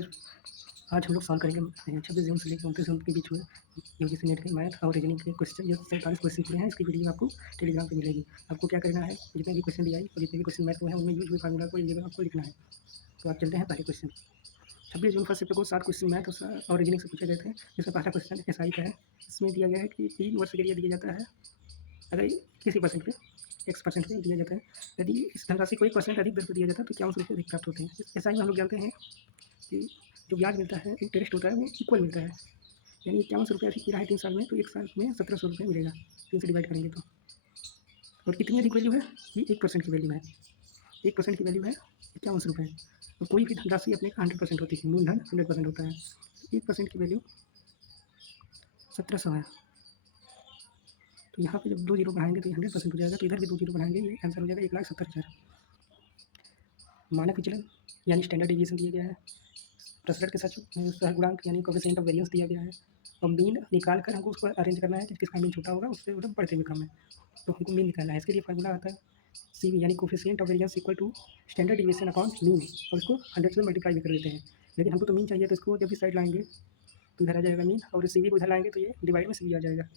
Guys, आज हम लोग सॉल्व करेंगे 26 जून से लेकर 29 जून के बीच में यूजीसी नेट के मैथ और रीजनिंग के क्वेश्चन। ये 47 क्वेश्चन पूरे हैं। इसकी वीडियो आपको टेलीग्राम पे मिलेगी। आपको क्या करना है, जितने भी क्वेश्चन दिया है और जितने भी क्वेश्चन मैथ में है उनमें यूज हुए फार्मूला को एक जगह आपको लिखना है। तो आप चलते हैं पहले क्वेश्चन। 26 जून फर्स्ट पेपर को 7 क्वेश्चन मैथ और रीजनिंग से पूछे गए थे। इसमें पहला क्वेश्चन एसआई का है। इसमें दिया गया है कि 3 वर्ष के लिए दिया जाता है अगर किसी परसेंट पे x% पे दिया जाता है। यदि इस धनराशि को 1% अधिक दर पर दिया जाता है तो क्या रुपये अधिक प्राप्त होते हैं। एसआई में हम लोग जानते हैं कि जो ब्याज मिलता है, इंटरेस्ट होता है, वो इक्वल मिलता है। यानी 51 रुपये अधिक मिला है 3 साल में, तो 1 साल में 1700 रुपये मिलेगा 3 से डिवाइड करेंगे तो। और कितनी अधिक वैल्यू है, ये 1% की वैल्यू है। 1% की वैल्यू है 51 रुपये। और कोई भी धनराशि अपने 100% होती है, मूलधन 100% होता है। 1% की वैल्यू 1700 है। तो यहाँ पे जब 2 जीरो बढ़ाएंगे तो ये 100% हो जाएगा। तो इधर भी 2 जीरो बढ़ाएंगे, ये आंसर हो जाएगा 1,70,000। मानक विचलन यानी स्टैंडर्ड डिविएशन दिया गया है। प्रसरण के सहगुणांक यानी कोएफिशिएंट ऑफ वेरिएंस दिया गया है। और मीन निकाल कर हमको उसको अरेंज करना है कि किसका मीन छोटा होगा उससे मतलब बढ़ते हुए क्रम में। तो हमको मीन निकालना है। इसके लिए फार्मूला आता है सी वी यानी coefficient of variance equal to standard deviation upon mean, और इसको 100 से मल्टीप्लाई भी कर देते हैं। लेकिन हमको तो मीन चाहिए, तो इसको जब भी साइड लाएंगे तो इधर आ जाएगा मीन, और सी वी को इधर लाएंगे तो ये डिवाइड में सी वी आ जाएगा।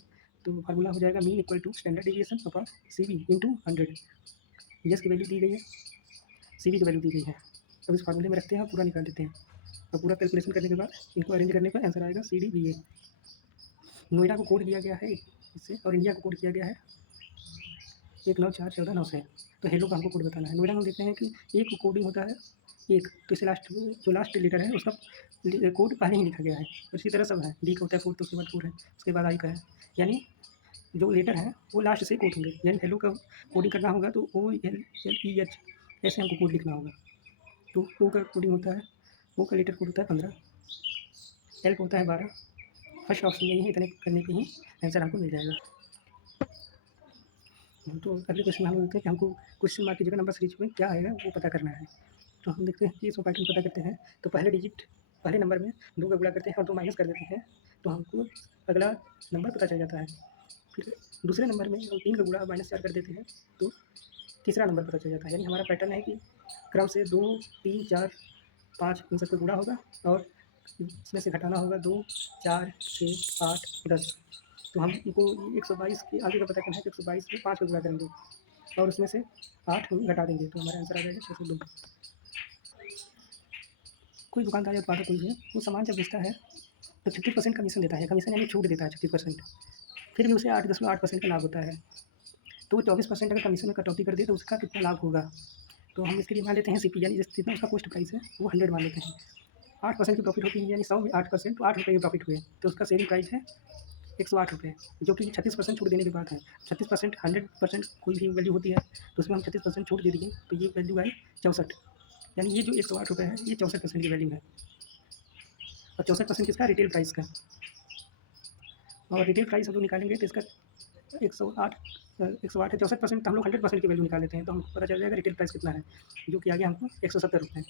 तो फार्मूला हो जाएगा mean equal to standard deviation upon C V into 100। Yes की वैल्यू दी गई है, सी वी की वैल्यू दी गई है। अब इस फार्मूले में रखते हैं, पूरा निकाल देते हैं। और पूरा कैलकुलेशन करने के बाद इनको अरेंज करने पर आंसर आएगा CDBA। नोएडा को कोड दिया गया है इससे, और इंडिया को कोड किया गया है 194149 से। तो हेलो का हमको कोड बताना है। नोएडा में देखते हैं कि एक कोडिंग होता है एक, तो इसे जो लास्ट लेटर है उसका कोड पहले ही लिखा गया है। और इसी तरह सब है, डी का होता है 4, तो उसके बाद 4 है, उसके बाद आई का है। यानी जो लेटर है वो लास्ट से कोड होंगे। यानी हेलो का कोडिंग करना होगा तो OLLEH ऐसे हमको कोड लिखना होगा। तो ओ का कोडिंग होता है, ओ का लेटर कोड होता है 15, एल का होता है 12। फर्स्ट ऑप्शन में ही इतने करने पे ही आंसर हमको मिल जाएगा। तो अगले क्वेश्चन में हम देखते हैं कि हमको क्वेश्चन मार्क की जगह नंबर सीरीज में क्या आएगा वो पता करना है। तो हम देखते हैं कि इसको पैटर्न पता करते हैं। तो पहले डिजिट, पहले नंबर में 2 का गुणा करते हैं और 2 माइनस कर देते हैं, तो हमको अगला नंबर पता चल जाता है। फिर दूसरे नंबर में हम 3 का गुणा -4 कर देते हैं, तो तीसरा नंबर पता चल जाता है। यानी हमारा पैटर्न है कि क्रम से 2, 3, 4, 5 इन सबका गुणा होगा और इसमें से घटाना होगा 2, 4, 6, 8, 10। तो हम इनको 122 के आगे का पता करना है, तो 122 में 5 का गुणा करेंगे और उसमें से 8 हम घटा देंगे, तो हमारा आंसर आ जाएगा 602। कोई दुकानदार या उत्पादक कोई है, वो सामान जब बेचता है तो 36% कमीशन देता है। कमीशन यानी छूट देता है 36%। फिर भी उसे 8.8% का लाभ होता है। तो 24% अगर कमीशन में कटौती कर दे तो उसका कितना लाभ होगा। तो हम इसके लिए मान लेते हैं CP, यानी जितना उसका कॉस्ट प्राइस है वो 100 मान लेते हैं। 8% की प्रॉफिट होती है, यानी 100 में 8%, तो 8 रुपये की प्रॉफिट हुए, तो उसका सेलिंग प्राइस है 108 रुपये, जो कि 36% छूट देने के बाद है। 36% 100% कोई भी वैल्यू होती है, तो उसमें हम 36% छूट दे दिए, तो ये वैल्यू आई 64। यानी ये जो 108 रुपये है ये 64% की वैल्यू है। और 64% किसका, रिटेल प्राइस का। और रिटेल प्राइस हम लोग निकालेंगे तो इसका 108 है। 64% तो हम लोग 100% की वैल्यू निकाल लेते हैं, तो हमको पता चल जाएगा रिटेल प्राइस कितना है, जो कि आ गया हमको 170 रुपये।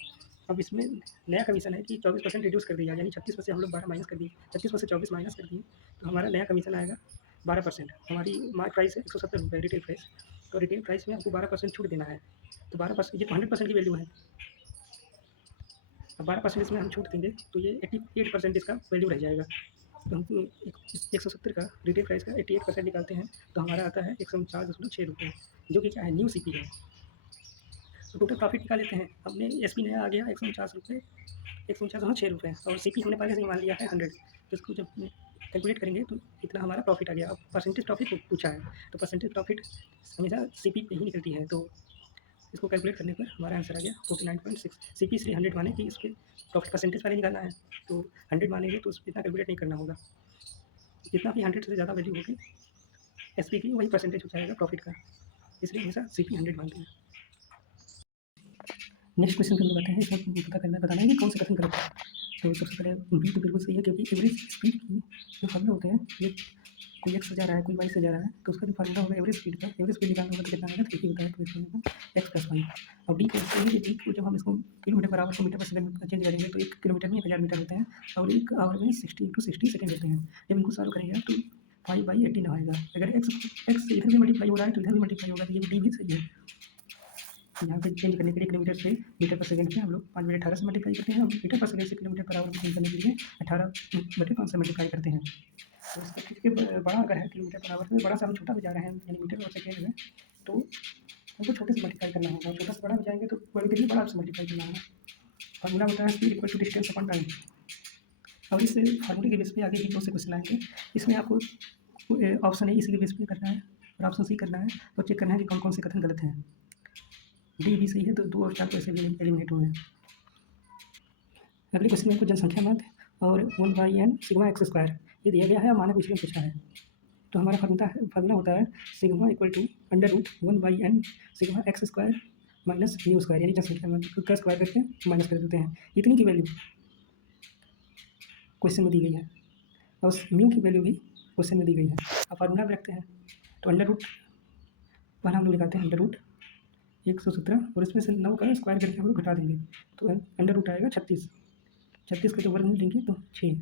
अब इसमें नया कमीशन है कि 24% रिड्यूस कर दिया, यानी 36 में से हम लोग 12 माइनस कर दिए, 36 में से 24 माइनस कर दिए, तो हमारा नया कमीशन आएगा 12%। हमारी मार्क प्राइस है 170 रुपये रिटेल प्राइस, तो रिटेल प्राइस में हमको 12% छूट देना है। तो 12%, ये तो 100% की वैल्यू है। अब 12% इसमें हम छूट देंगे तो ये 88% इसका वैल्यू रह जाएगा। तो हम 170 का रिटेल प्राइस का 88% निकालते हैं, तो हमारा आता है 149.6 रुपये, जो कि क्या है, न्यू CP है। तो टोटल प्रॉफिट निकाल लेते हैं। हमने SP नया आ गया 149 रुपये, 149.6 रुपये, और CP हमने पहले से ही मान लिया है 100। तो इसको जब कैलकुलेट करेंगे तो इतना हमारा प्रॉफिट आ गया। अब परसेंटेज प्रॉफिट पूछा है, तो परसेंटेज प्रॉफिट हमेशा CP पे ही निकलती है, तो इसको कैलकुलेट करने पर हमारा आंसर आ गया 49.6। CP इसलिए 100 माने कि इस पर प्रॉफिट परसेंटेज वाले निकालना है, तो 100 मानेंगे तो इतना कैलकुलेट नहीं करना होगा। जितना भी 100 से ज़्यादा वैल्यू होगी SP की, वही परसेंटेज हो जाएगा प्रॉफिट का, इसलिए हमेशा CP 100 मानते हैं। नेक्स्ट क्वेश्चन हम लोग आते हैं, इसमें पता करना बताना है कि कौन सा कथन गलत है। तो सबसे पहले बी तो बिल्कुल सही है, क्योंकि एवरेज स्पीड की जो फार्मूला होते हैं, ये कोई x से जा रहा है कोई y से जा रहा है, तो उसका जो फार्मूला होगा एवरेज स्पीड का, एवरेज स्पीड निकालना होगा तो कितना आएगा, 3 होता है, तो इसमें x + 1। और डी कैसे है, डी को जब हम इसको किलोमीटर पर आवर को मीटर पर सेकंड में चेंज करेंगे तो 1 किलोमीटर में 1000 मीटर होते हैं, और 1 आवर में 60 × 60 सेकंड होते हैं। जब इनको सॉल्व करेंगे तो 5/18 आएगा। अगर x इधर भी मल्टीप्लाई हो रहा है तो इधर भी मल्टीप्लाई होगा, तो ये डी भी सही है। यहाँ पे चेंज करने के लिए किलोमीटर से मीटर पर सेकंड से हम लोग 5 बटे 18 से मल्टीप्लाई करते हैं और मीटर पर सेकंड से किलोमीटर पर आवर को चेंज करने के लिए 18 बटे 5 से मल्टीप्लाई करते हैं। तो इसका क्योंकि बड़ा अगर है किलोमीटर पर आवर में, बड़ा से हम छोटा में जा रहे हैं यानी मीटर और सेकेंड में, तो हमको छोटे से मल्टीप्लाई करना होगा। छोटा से बड़ा में जाएंगे तो बड़े के लिए बड़ा से मल्टीप्लाई करना होगा। फार्मूला होता है speed equal to distance upon time. और इस फार्मूले के बेस पे आगे भी बहुत से क्वेश्चन आएंगे। इसमें आपको ऑप्शन ए इसी के बेस पे करना है और ऑप्शन सी करना है और चेक करना है कि कौन कौन से कथन गलत हैं। डी भी सही है तो 2 और 4 तो ऐसे भी एलिमिनेट हुए हैं। अगले क्वेश्चन में कुछ जनसंख्या माध्य और 1/n सिग्मा एक्स स्क्वायर ये दिया गया है और मानक विचलन पूछा है। तो हमारा फार्मूला होता है sigma equal to √1/n sigma X square minus mu square, यानी जनसंख्या माध्य का स्क्वायर करके माइनस कर देते हैं। इतनी की वैल्यू क्वेश्चन में दी गई है और म्यू की वैल्यू भी क्वेश्चन में दी गई है। अब फार्मूला में रखते हैं तो अंडर रूट पहला हम लोग निकालते हैं √117 और इसमें से 9 का स्क्वायर करके हम लोग घटा देंगे तो अंडर रूट आएगा 36। 36 का जो वर्गमूल लेंगे तो 6।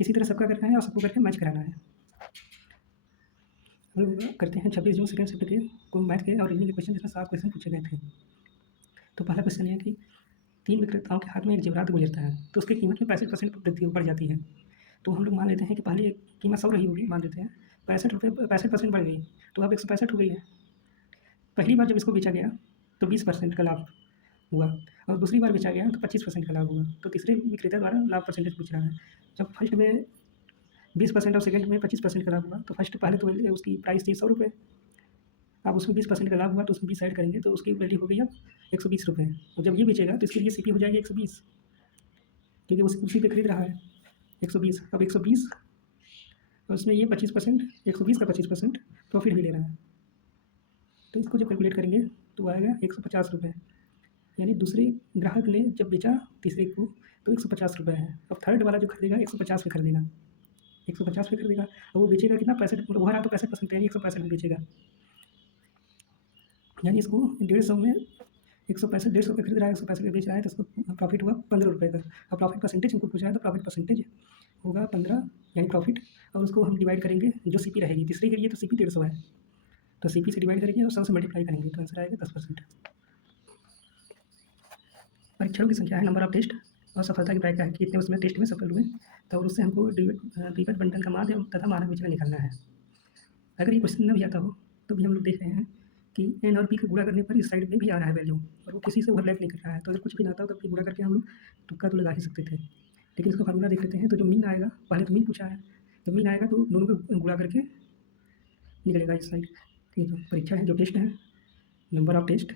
इसी तरह सबका करना है और सबको करके मैच कराना है। हम लोग करते हैं 26 जून सेकेंड शिफ्ट के को मैथ के और रीजनिंग के क्वेश्चन, जिसमें 7 क्वेश्चन पूछे गए थे। तो पहला क्वेश्चन है कि 3 विक्रेताओं के हाथ में एक जेवरात गुजरता है तो उसकी कीमत में 65% वृद्धि बढ़ जाती है। तो हम लोग मान लेते हैं कि पहले कीमत 100 रही होगी, मान लेते हैं 65% बढ़ गई तो अब 165 हो गई है। पहली बार जब इसको बेचा गया तो 20% का लाभ हुआ और दूसरी बार बेचा गया तो 25% का लाभ हुआ। तो तीसरे विक्रेता द्वारा लाभ परसेंटेज पूछ रहा है। जब फर्स्ट में 20% और सेकंड में 25% का लाभ हुआ तो फर्स्ट पहले तो उसकी प्राइस थी 100 रुपये, अब उसमें 20% का लाभ हुआ तो उसमें 20 ऐड करेंगे तो उसकी वैल्यू हो गई अब 120 रुपये। और जब ये बेचेगा तो इसके लिए सीपी हो जाएगी 120, क्योंकि उसी पे खरीद रहा है 120। अब 120 और उसमें ये 25%, 120 का 25% प्रॉफिट भी ले रहा है। तो इसको जब कैलकुलेट करेंगे तो आएगा 150 रुपये, यानी दूसरे ग्राहक ने जब बेचा तीसरे को तो 150 रुपये है। अब थर्ड वाला जो खरीदेगा 150 पे खरीदेगा, 150 पे खरीदेगा और वो बेचेगा कितना 65, वो रहा तो 65% यानी 165 में बेचेगा। यानी इसको 150 में 165 150 पे खरीद रहा है, 165 पे बेच रहा है तो इसको प्रॉफिट हुआ 15 रुपये का। अब प्रॉफिट परसेंटेज हमको पूछा है तो प्रॉफिट परसेंटेज होगा 15 यानी प्रॉफिट, और उसको हम डिवाइड करेंगे जो सीपी रहेगी तीसरे के लिए तो सीपी 150 है तो सीपी से डिवाइड करेंगे और 100 से मल्टीप्लाई करेंगे तो आंसर आएगा 10%। परीक्षणों की संख्या है, नंबर ऑफ टेस्ट और सफलता की प्रायिकता है कि कितने उसमें टेस्ट में सफल हुए, तो उससे हमको द्विपद बंटन का माध्य तथा मानक विचलन निकालना है। अगर ये क्वेश्चन न भी आता हो तो भी हम लोग देख रहे हैं कि एन और पी को गुणा करने पर इस साइड में भी आ रहा है वैल्यू और वो किसी से ओवरलैप नहीं कर रहा है। तो अगर कुछ भी ना आता हो तो फिर गुणा करके हम लोग तुक्का तो लगा ही सकते थे, लेकिन इसका फार्मूला देख लेते हैं। तो जो मीन आएगा, पहले तो मीन पूछा है, तो मीन आएगा तो दोनों को गुणा करके निकलेगा इस साइड। ये जो परीक्षण है, जो टेस्ट है, नंबर ऑफ टेस्ट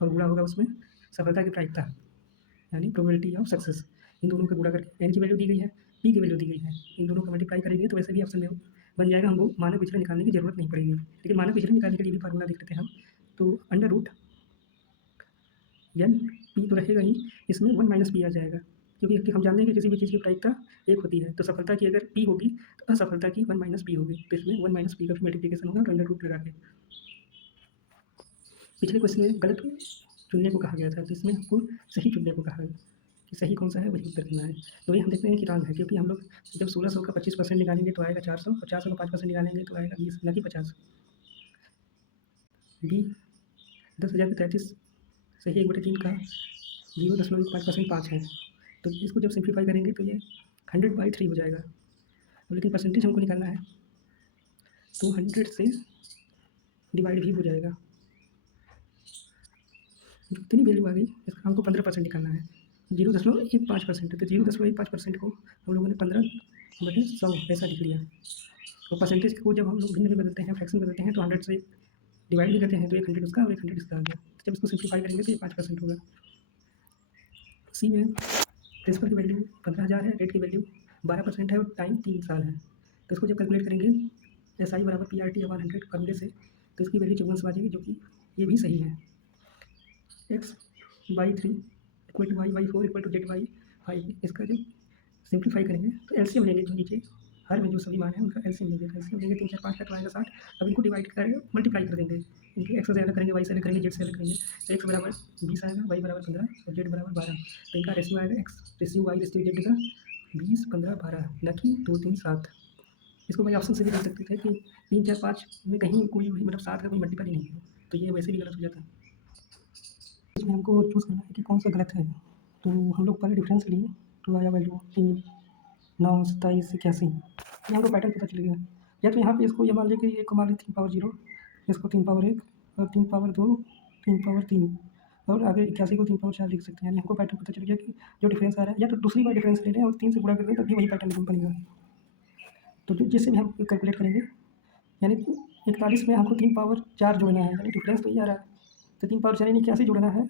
और गुणा होगा उसमें सफलता की प्रायिकता यानी प्रोबेबिलिटी ऑफ सक्सेस। इन दोनों का गुणा करके एन की वैल्यू दी गई है, पी की वैल्यू दी गई है, इन दोनों को मल्टीप्लाई करेंगे तो वैसे भी ऑप्शन में बन जाएगा, हमको मानक विचलन निकालने की जरूरत नहीं पड़ेगी। लेकिन मानक विचलन निकालने के लिए भी फार्मूला देख लेते हैं हम। तो अंडर रूट एन पी तो रहेगा ही, इसमें 1 - पी आ जाएगा, क्योंकि हम जानते हैं कि किसी भी चीज़ की प्रायिकता एक होती है। तो सफलता की अगर पी होगी तो असफलता की 1 - पी होगी, तो इसमें 1 - पी का भी मल्टीप्लिकेशन होगा और अंडर रूट लगा के। पिछले क्वेश्चन में गलत चुनने को कहा गया था तो इसमें हमको सही चुनने को कहा है कि सही कौन सा है वही उत्तर देना है। तो ये हम देखते हैं कि रॉन्ग है, क्योंकि हम लोग जब 1600 का 25% निकालेंगे तो आएगा 400 और 400 का 5% निकालेंगे तो आएगा 20 न कि 50। डी 10,000 का 33 सही 1/3 का 0.5% 5 है। तो इसको जब सिंप्लीफाई करेंगे तो ये 100/3 हो जाएगा। लेकिन परसेंटेज हमको निकालना है तो 100 से डिवाइड भी हो जाएगा। कितनी वैल्यू आ गई, इसका हमको 15% निकालना है। 0.15% है तो 0.15% को हम लोगों ने 15/100 ऐसा लिख लिया। तो परसेंटेज को जब हम लोग भिन्न में बदलते हैं, फ्रैक्शन बदलते हैं तो 100 से डिवाइड भी करते हैं तो 100 उसका और 100 इसका आ गया। तो जब इसको सिंप्लीफाई करेंगे तो ये 5% होगा। सी में प्रिंसिपल की वैल्यू 15,000 है, रेट की वैल्यू 12% है और टाइम 3 साल है। तो इसको जब कैलकुलेट करेंगे SI = PRT/100 फॉर्मूले से तो इसकी वैल्यू 54 आ जाएगी, जो कि ये भी सही है। x/3 = y/4 = z/5। इसका जब सिंप्लीफाई करेंगे तो एलसीएम लेंगे, जो नीचे हर में जो सभी मान है उनका एलसीएम लेंगे। एलसीएम लेंगे 3 4 5 तक आएगा 60। अब इनको डिवाइड कर मल्टीप्लाई कर देंगे, इनके एक्स से अलग करेंगे, वाई से अलग करेंगे, जेड से अलग करेंगे। तो x = 20 आएगा, y = 15 और z = 12। तो इनका रेशियो आएगा x/y/z का 20 15 12 न कि 2 3 7। इसको मैं ऑप्शन से भी देख सकते थे कि 3 4 5 में कहीं कोई मतलब 7 का कोई मल्टीपल ही नहीं है, तो ये वैसे भी गलत हो जाता है। इसमें हमको चूज़ करना है कि कौन सा गलत है। तो हम लोग पहले डिफरेंस लिए, तो आया वैल्यू 3, 9, 27, 81। ये हमको पैटर्न पता चल गया। या तो यहाँ पे इसको ये मान लें कि ये को मान लें 3 पावर 0, इसको 3 पावर 1 और 3 पावर 2, 3 पावर 3 और आगे 81 को 3 पावर 4 लिख सकते हैं। यानी हमको पैटर्न पता चल गया कि जो डिफरेंस आ रहा है, या तो दूसरी बार डिफरेंस ले लें और 3 से गुणा कर दें, तब भी वही पैटर्न बनेगा। तो जिससे भी हम कैलकुलेट करेंगे, यानी 41 में हमको 3 पावर 4 जोड़ना है, यानी डिफरेंस तो ये आ रहा है, तो 3 पावर 4 यानी 81 जोड़ना है,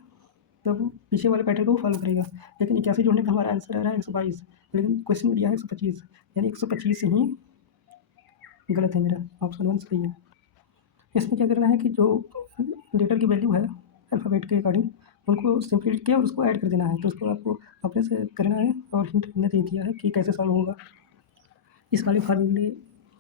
तब पीछे वाले पैटर्न को फॉलो करेगा। लेकिन 81 जोड़ने का हमारा आंसर आ रहा है 122, लेकिन क्वेश्चन में दिया है 125, यानी 125 ही गलत है। मेरा ऑप्शन 1 सही है। इसमें क्या करना है कि जो लेटर की वैल्यू है अल्फ़ाबेट के अकॉर्डिंग, उनको सिंपली लिख के और उसको ऐड कर देना है। तो उसको आपको अपने से करना है, और हिंट हमने दे दिया है कि कैसे सॉल्व होगा। इस वाले फार्मूले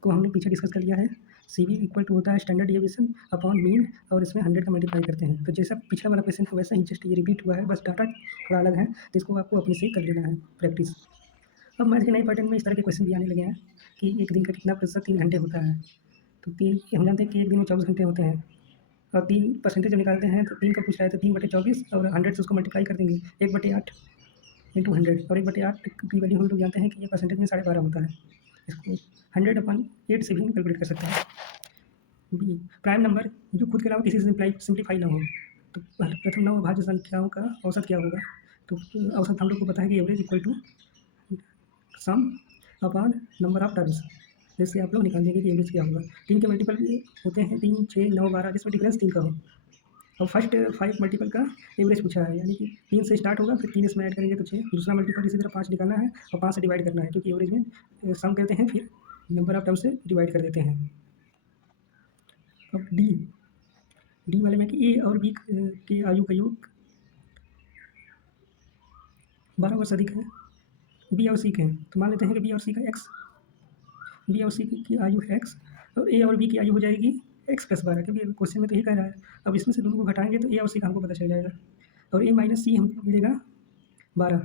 को हमने पीछे डिस्कस कर लिया है। CV इक्वल टू होता है स्टैंडर्ड डेविएशन अपॉन मीन, और इसमें 100 का मल्टीप्लाई करते हैं। तो जैसा पिछला वाला क्वेश्चन था वैसा ही जस्ट ये रिपीट हुआ है, बस डाटा थोड़ा अलग है, तो इसको आपको अपने से कर लेना है प्रैक्टिस। अब मैथ के नए पैटर्न में इस तरह के क्वेश्चन भी आने लगे हैं कि एक दिन का कितना प्रतिशत 3 घंटे होता है। तो 3 हम जानते हैं कि एक दिन में 24 घंटे होते हैं, और 3% जब निकालते हैं तो 3 का पूछ रहा है, तो 3/24 और 100 से उसको मल्टीप्लाई कर देंगे, 1/8 इंटू 100, और 1/8 की वैल्यू हम लोग जानते हैं कि ये परसेंटेज में 12.5 होता है। इसको 100/8 से भी हम कैलकुलेट कर सकते हैं। बी, प्राइम नंबर जो खुद के अलावा किसी से सिंप्लीफाई ना हो। तो प्रथम 9 अभाज्य संख्याओं का औसत क्या होगा। तो औसत हम लोग को पता है कि average equal to sum upon number of terms. जैसे आप लोग निकाल देंगे कि एवरेज क्या होगा। 3 के मल्टीपल होते हैं 3, 6, 9, 12, जिसमें डिफरेंस 3 का हो, और फर्स्ट 5 मल्टीपल का एवरेज पूछा है, यानी कि 3 से स्टार्ट होगा, फिर 3 इसमें ऐड करेंगे तो 6, दूसरा मल्टीपल इसी तरह 5 निकालना है और 5 से डिवाइड करना है, क्योंकि एवरेज में सम करते हैं फिर नंबर ऑफ टर्म से डिवाइड कर देते हैं। अब डी वाले में कि ए और बी के आयु का योग 12 वर्ष अधिक है, बी और सी के हैं। तो मान लेते हैं कि बी और सी की आयु है एक्स, और ए और बी की आयु हो जाएगी x+12, क्योंकि क्वेश्चन में तो यही कह रहा है। अब इसमें से दोनों को घटाएंगे तो ए और सी का हमको पता चल जाएगा, और ए माइनस सी हमको मिलेगा 12,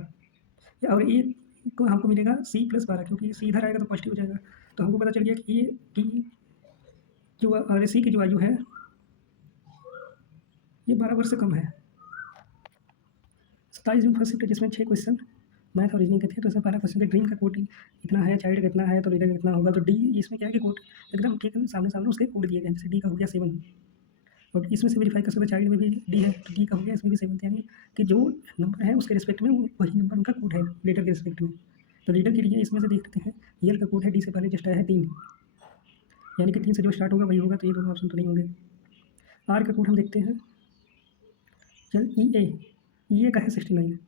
और ए को हमको मिलेगा c+12, क्योंकि सी इधर आएगा तो पॉजिटिव हो जाएगा। तो हमको पता चल गया कि ए की जो सी की जो आयु है ये 12 वर्ष से कम है। 27 जून फर्स्ट शिफ्ट, जिसमें 6 क्वेश्चन मैथ और रीजनिंग के थे। तो इसमें पहला क्वेश्चन है ड्रीम का कोड कितना है, चाइल्ड कितना है, तो लीडर कितना होगा। तो डी, इसमें क्या है कि कोड एकदम ठीक सामने सामने उसके कोड दिए गए हैं। जैसे डी का हो गया 7, और इसमें से वेरीफाई कर सकते हैं चाइल्ड में भी डी है, तो डी का हो गया, इसमें भी 7, यानी कि जो नंबर है उसके रिस्पेक्ट में वही नंबर उनका कोड है लीडर के रिस्पेक्ट में। तो लीडर के लिए इसमें से देखते हैं यल का कोड है, डी से पहले जस्ट आया है 3, यानी कि 3 से जो स्टार्ट होगा वही होगा, तो ये दोनों ऑप्शन तो नहीं होंगे। आर का कोड हम देखते हैं, चल ई ए का है 69,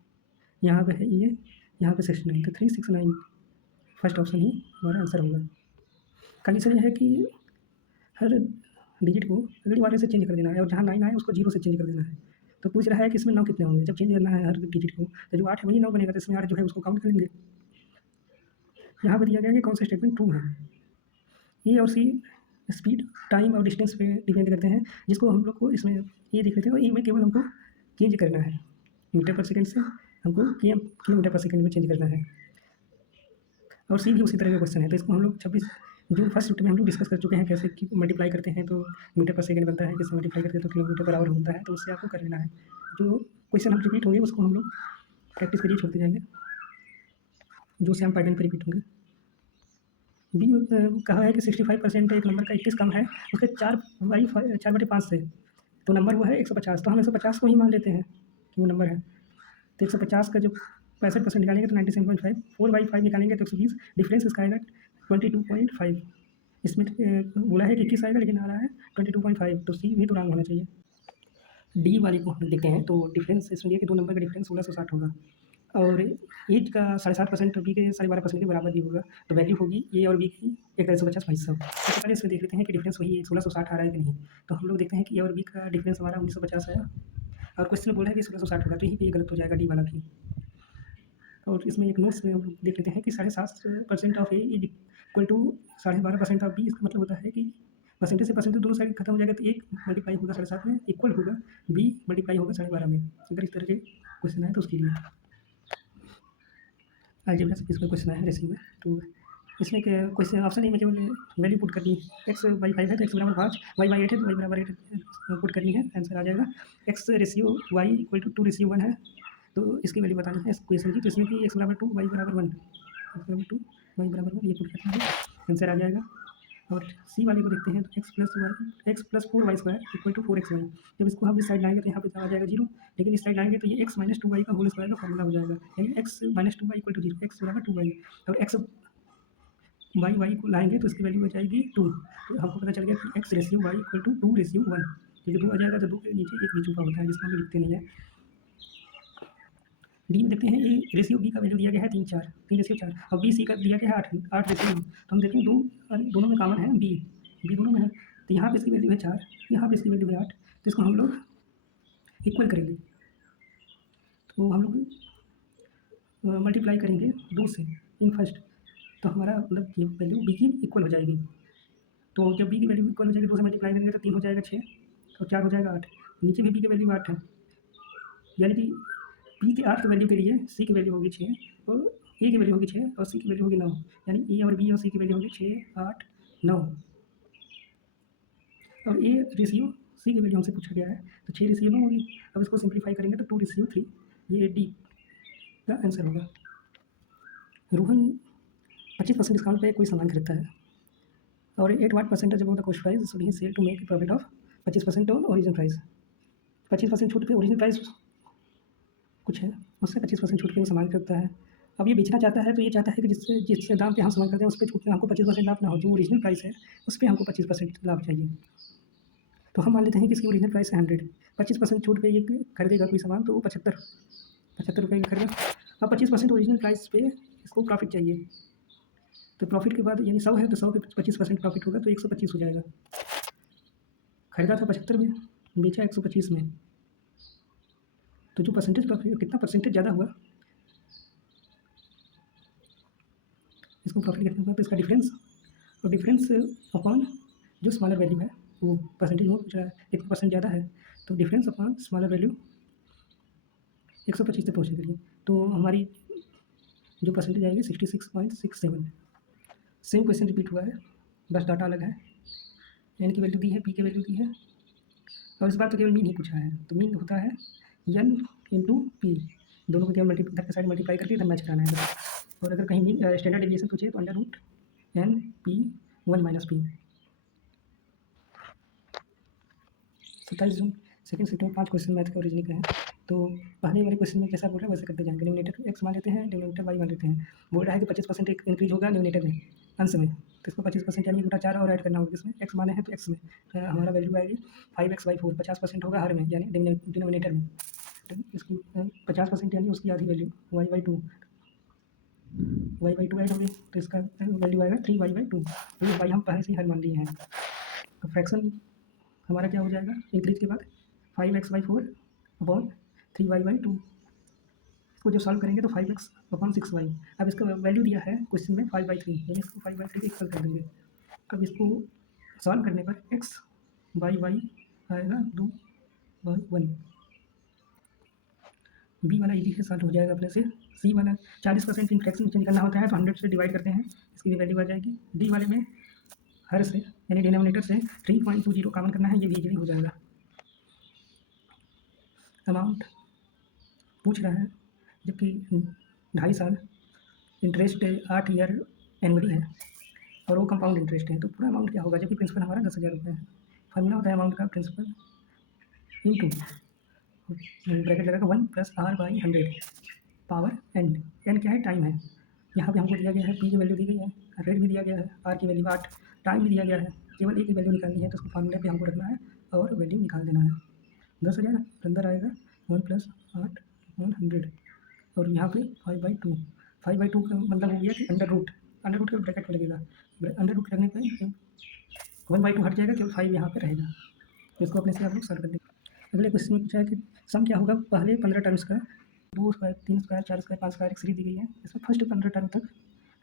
यहाँ पे है ई ए, यहाँ पे 69, तो 369 फर्स्ट ऑप्शन ही हमारा आंसर होगा। कंडीशन यह है कि हर डिजिट को अगली वाले से चेंज कर देना है, और जहाँ 9 आए उसको 0 से चेंज कर देना है। तो पूछ रहा है कि इसमें 9 कितने होंगे। जब चेंज करना है हर डिजिट को, तो जो 8 है वही 9 बनेगा, तो इसमें 8 जो है उसको काउंट कर लेंगे। यहाँ पर दिया गया है कि कौन सा स्टेटमेंट ट्रू है। ए और सी स्पीड, टाइम और डिस्टेंस पे डिपेंड करते हैं, जिसको हम लोग को इसमें ये देख लेते हैं। और ए में केवल हमको चेंज करना है मीटर पर सेकेंड से, हमको किलोमीटर पर सेकेंड में चेंज करना है। और सी भी उसी तरह का क्वेश्चन है। तो इसको हम लोग 26 जून फर्स्ट शिफ्ट में हम लोग डिस्कस कर चुके हैं, कैसे कि मल्टीप्लाई करते हैं तो मीटर पर सेकेंड बनता है, कैसे मल्टीप्लाई करते हैं तो किलोमीटर पर आवर होता है। तो उससे आपको कर लेना है। जो क्वेश्चन हम रिपीट होंगे उसको हम लोग प्रैक्टिस करिए छोड़ते जाएंगे, जो सेम पैटर्न पर रिपीट होंगे। बी कहा है कि 65% एक नंबर का 21 कम है उसके 4/5 से, तो नंबर वो है 150। तो हम 150 को ही मान लेते हैं कि वो नंबर है। तो 150 का जब 65% निकालेंगे तो 97.5, 4/5 निकालेंगे तो 120, डिफरेंस इसका आएगा 22.5। इसमें बोला है कि 21 आएगा, लेकिन आ रहा है 22.5, तो सी भी तो रॉन्ग होना चाहिए। डी वाले को हम देखते हैं, तो डिफरेंस इसमें दिया कि दो नंबर का डिफरेंस 1660 होगा, और एज का 7.5% बी के 12.5% के बराबर भी होगा। तो वैल्यू होगी ए और बी की 1,150/100। सबसे पहले इसमें देख लेते हैं कि डिफरेंस वही 1660 आ रहा है कि नहीं। तो हम लोग देखते हैं कि ए और बी का डिफरेंस हमारा 1950 आया, और क्वेश्चन में बोला है कि 1660 होगा, तो यहीं पे ये गलत हो जाएगा डी वाला भी। और इसमें एक नोट्स में हम लोग देख लेते हैं कि 7.5% of A is equal to 12.5% of B. इसका मतलब होता है कि परसेंटेज से परसेंटेज दोनों साइड खत्म हो जाएगा, तो एक मल्टीप्लाई होगा 7.5 में इक्वल होगा बी मल्टीप्लाई होगा 12.5 में। अगर इस तरह के क्वेश्चन आए तो उसके लिए अलजेब्रा से इसका क्वेश्चन आया है रेसिंग में। तो इसमें क्वेश्चन ऑप्शन ए में केवल वैल्यू पुट करनी है। एक्स बाई 5 है तो एक्स बराबर 5, वाई बाई 8 है तो वाई बराबर 8 पुट करनी है, आंसर आ जाएगा। X ratio Y equal to 2 ratio 1 है, तो इसकी वैल्यू बतानी है इस क्वेश्चन की। तो इसमें कि एक्स बराबर 2 वाई बराबर 1, एक्स बराबर 2 वाई बराबर 1 ये पुट करना है, आंसर आ जाएगा। और सी वाले को देखते हैं, तो X plus 4 Y square equal to 4 X Y. जब इसको हम इस साइड लाएंगे तो यहाँ पे आ जाएगा 0, लेकिन इस साइड लाएंगे तो ये एक्स माइनस 2 वाई का होल स्क्वायर का फॉर्मूला हो जाएगा, यानी X minus 2 Y equal to 0, X बराबर 2 वाई। और एक्स वाई को लाएंगे तो इसकी वैल्यू हो जाएगी 2। तो हमको पता चल गया कि X ratio Y equal to 2 ratio 1। ये 2 आ जाएगा तो 2 के नीचे एक भी छुपा होता है जिसको हम लिखते नहीं है। डी में देखते हैं ए रेशियो बी का वैल्यू दिया गया है 3 रेशियो 4, और बी सी का दिया गया है 8 रेशियो 2। तो हम देखते हैं दोनों में कॉमन है बी दोनों में है, तो यहाँ पे इसकी वैल्यू है 4, यहाँ पे इसकी वैल्यू है 8, तो इसको हम लोग इक्वल करेंगे। तो हम लोग मल्टीप्लाई करेंगे 2 से इन फर्स्ट, तो हमारा मतलब ये वैल्यू बी की इक्वल हो जाएगी। तो जब बी की वैल्यू इक्वल हो जाएगी 2 से मल्टीप्लाई करेंगे तो 3 हो जाएगा 6 और 4 हो जाएगा 8, नीचे भी बी की वैल्यू 8 है, यानी कि बी के 8 की वैल्यू के लिए सी की वैल्यू होगी 6 और ए की वैल्यू होगी 6 और सी की वैल्यू होगी 9, यानी ए और बी और सी की वैल्यू होगी 6, 8, 9। और ए रेशियो सी की वैल्यू हमसे पूछा गया है तो 6 रेशियो 9 होगी। अब इसको सिंप्लीफाई करेंगे तो 2 रेशियो 3, ये डी का आंसर होगा। रोहन 25% डिस्काउंट पे कोई सामान खरीदता है और 8% above the cost price so he sell to make profit of 25% on original price. 25% छूट पे ओरिजिनल प्राइस कुछ है, उससे 25% छूट पे वो सामान खरीदता है। अब ये बेचना चाहता है तो ये चाहता है कि जिससे दाम पे हम सामान खरीदते हैं उस पर छूट पे हमको 25% लाभ ना हो, जो ओरिजिनल प्राइस है उस पर हमको 25% लाभ चाहिए। तो हम मान लेते हैं कि इसकी ओरिजिनल प्राइस है 100, 25% छूट पे ये खरीदेगा कोई सामान तो वो 75 रुपये की खरीदा। अब 25% ओरिजिनल प्राइस पे इसको प्रॉफिट चाहिए, तो प्रॉफिट के बाद यानी 100 है तो 100 पे 25% प्रॉफिट होगा तो 125 हो जाएगा। खरीदा था 75 में, बेचा 125 में, तो जो परसेंटेज प्रॉफिट कितना परसेंटेज ज़्यादा हुआ इसको प्रॉफिट कितना हुआ, तो इसका डिफरेंस और डिफरेंस अपॉन जो स्मॉलर वैल्यू है वो परसेंटेज वो पूछ रहा है कितना परसेंट ज़्यादा है, तो डिफरेंस अपॉन स्मॉलर वैल्यू 125 तक पहुँचने के लिए तो हमारी जो परसेंटेज आएगी 66.67। सेम क्वेश्चन रिपीट हुआ है, बस डाटा अलग है। एन की वैल्यू दी है, पी की वैल्यू दी है, और इस बार तो केवल मीन ही पूछा है, तो मीन होता है एन इंटू पी, दोनों को केवल इधर के साइड मल्टीप्लाई करके इधर मैच कराना है बस। और अगर कहीं मीन स्टैंडर्ड डेविएशन पूछे तो under root N P 1 minus P. 27 June second shift में 5 क्वेश्चन मैथ के ओरिजिन के हैं। तो पहले वाले क्वेश्चन में जैसा बोल रहा है वैसे करते जाएंगे। डिनोमिनेटर एक्स मान लेते हैं, डिनोमिनेटर वाई मान लेते हैं। बोल रहा है कि 25% इंक्रीज होगा डिनोमिनेटर में अंश में, तो इसको 25% यानी बटा 4 और ऐड करना होगा इसमें। एक्स माने हैं तो एक्स में हमारा वैल्यू आएगी 5x/4, 50% होगा हर में यानी डिनोमिनेटर में। तो इसकी 50% यानी उसकी आधी वैल्यू y/2 ऐड होगी तो इसका वैल्यू आएगा 3y/2। तो ये y हम पहले से ही हल मान लिए हैं। तो फ्रैक्शन हमारा क्या हो जाएगा इंक्रीज के बाद 5x/4 अपॉन 3y/2। इसको जब सॉल्व करेंगे तो 5x अपॉन 6y। अब इसका वैल्यू दिया है क्वेश्चन में 5/3, यानी इसको 5/3 इक्वल कर देंगे। अब इसको सॉल्व करने पर x/y आएगा 2/1। बी वाला इजी से सॉल्व हो जाएगा अपने से। सी वाला 40% फ्रैक्शन से निकलना होता है तो 100 से डिवाइड करते हैं, इसकी भी वैल्यू आ जाएगी। डी वाले में हर से यानी डिनोमिनेटर से 3.20 कॉमन करना है, ये भी इजीली हो जाएगा। अमाउंट पूछ रहा है जबकि 2.5 साल इंटरेस्ट 8 ईयर एनुअली है और वो कंपाउंड इंटरेस्ट है, तो पूरा अमाउंट क्या होगा जबकि प्रिंसिपल हमारा 10,000 रुपये है। फॉर्मूला होता है अमाउंट का प्रिंसिपल इंटू ब्रैकेट लगाकर 1 + r/100 पावर एन। एन क्या है टाइम है, यहाँ पे हमको दिया गया है पी की वैल्यू दी गई है, रेट भी दिया गया है, आर की वैल्यू 8, टाइम भी दिया गया है, केवल ए की वैल्यू निकालनी है तो उसको फॉर्मूले पे हमको रखना है और वैल्यू निकाल देना है। 10,000 अंदर आएगा 1 + 8 100 और यहाँ पे 5/2 का मतलब हो गया कि अंडर रूट के ब्रैकेट में लगेगा, अंडर रूट लगने पर 1/2 हट जाएगा, केवल 5 यहाँ पे रहेगा। इसको अपने से आप लोग सॉल्व कर देंगे। अगले क्वेश्चन में पूछा है कि सम क्या होगा पहले 15 टर्म्स का, 2 स्क्वायर 3 स्क्वायर 4 स्क्वायर 5 स्क्वायर एक सीरीज दी गई है, इसमें फर्स्ट 15 टर्म तक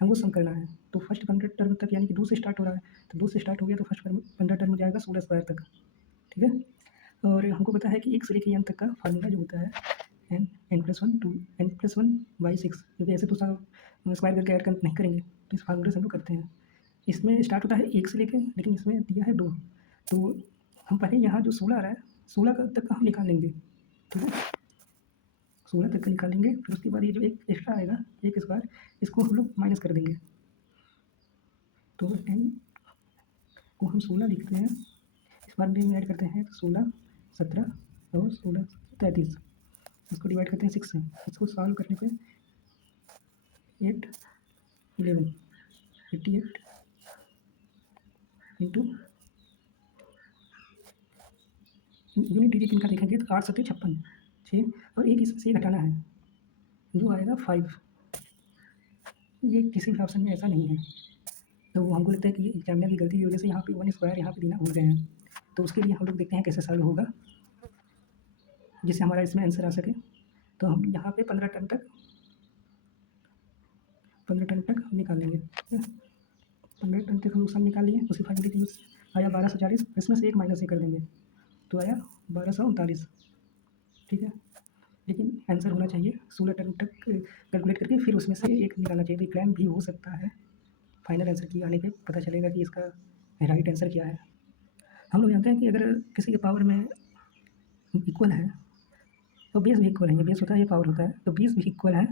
हमको सम करना है। तो फर्स्ट 15 टर्म तक यानी कि 2 से स्टार्ट हो रहा है, तो 2 से स्टार्ट हो गया तो फर्स्ट 15 टर्म हो जाएगा 16 स्क्वायर तक, ठीक है। और हमको पता है कि 1 से लेकर n तक का फार्मूला जो होता है n+1 2 n+1/6, क्योंकि ऐसे तो स्क्वायर करके ऐड कर नहीं करेंगे, तो इस फार्मूले से हम लोग करते हैं। इसमें स्टार्ट होता है 1 से लेके, लेकिन इसमें दिया है 2, तो हम पहले यहाँ जो 16 आ रहा है 16 तक का हम निकाल लेंगे, ठीक है। 16 तक का निकालेंगे, फिर उसके बाद ये जो एक एक्स्ट्रा आएगा 1 स्क्वायर, इसको हम लोग माइनस कर देंगे। तो n को हम 16 लिखते हैं, इस बार में ऐड करते हैं तो 16 17 और 16 33, इसको डिवाइड करते हैं 6 से, इसको सॉल्व करने पे 8 11 88 इंटू यूनिट डिजिट इनका देखेंगे तो 8 7 56 6, और एक इससे घटाना है जो आएगा 5। ये किसी भी ऑप्शन में ऐसा नहीं है, तो वो हमको लगता है कि एग्जामिनर की गलती की वजह से यहाँ पे 1 स्क्वायर यहाँ पे देना भूल गए हैं, तो उसके लिए हम लोग देखते हैं कैसे सॉल्व होगा जिससे हमारा इसमें आंसर आ सके। तो हम यहाँ पे 15 टन तक हम निकाल लेंगे, 15 टन तक हम सम निकाल लिए। उसी फार्मूले की यूज़ आया 1240, इसमें से एक माइनस कर देंगे तो आया 1239, ठीक है। लेकिन आंसर होना चाहिए 16 टन तक कैलकुलेट करके फिर उसमें से एक निकालना चाहिए। रिक्लाइम भी हो सकता है, फाइनल आंसर की आने पे पता चलेगा कि इसका राइट आंसर क्या है। हम लोग जानते हैं कि अगर किसी के पावर में इक्वल है तो बेस भी इक्वल है, ये बेस होता है ये पावर होता है, तो बेस भी इक्वल है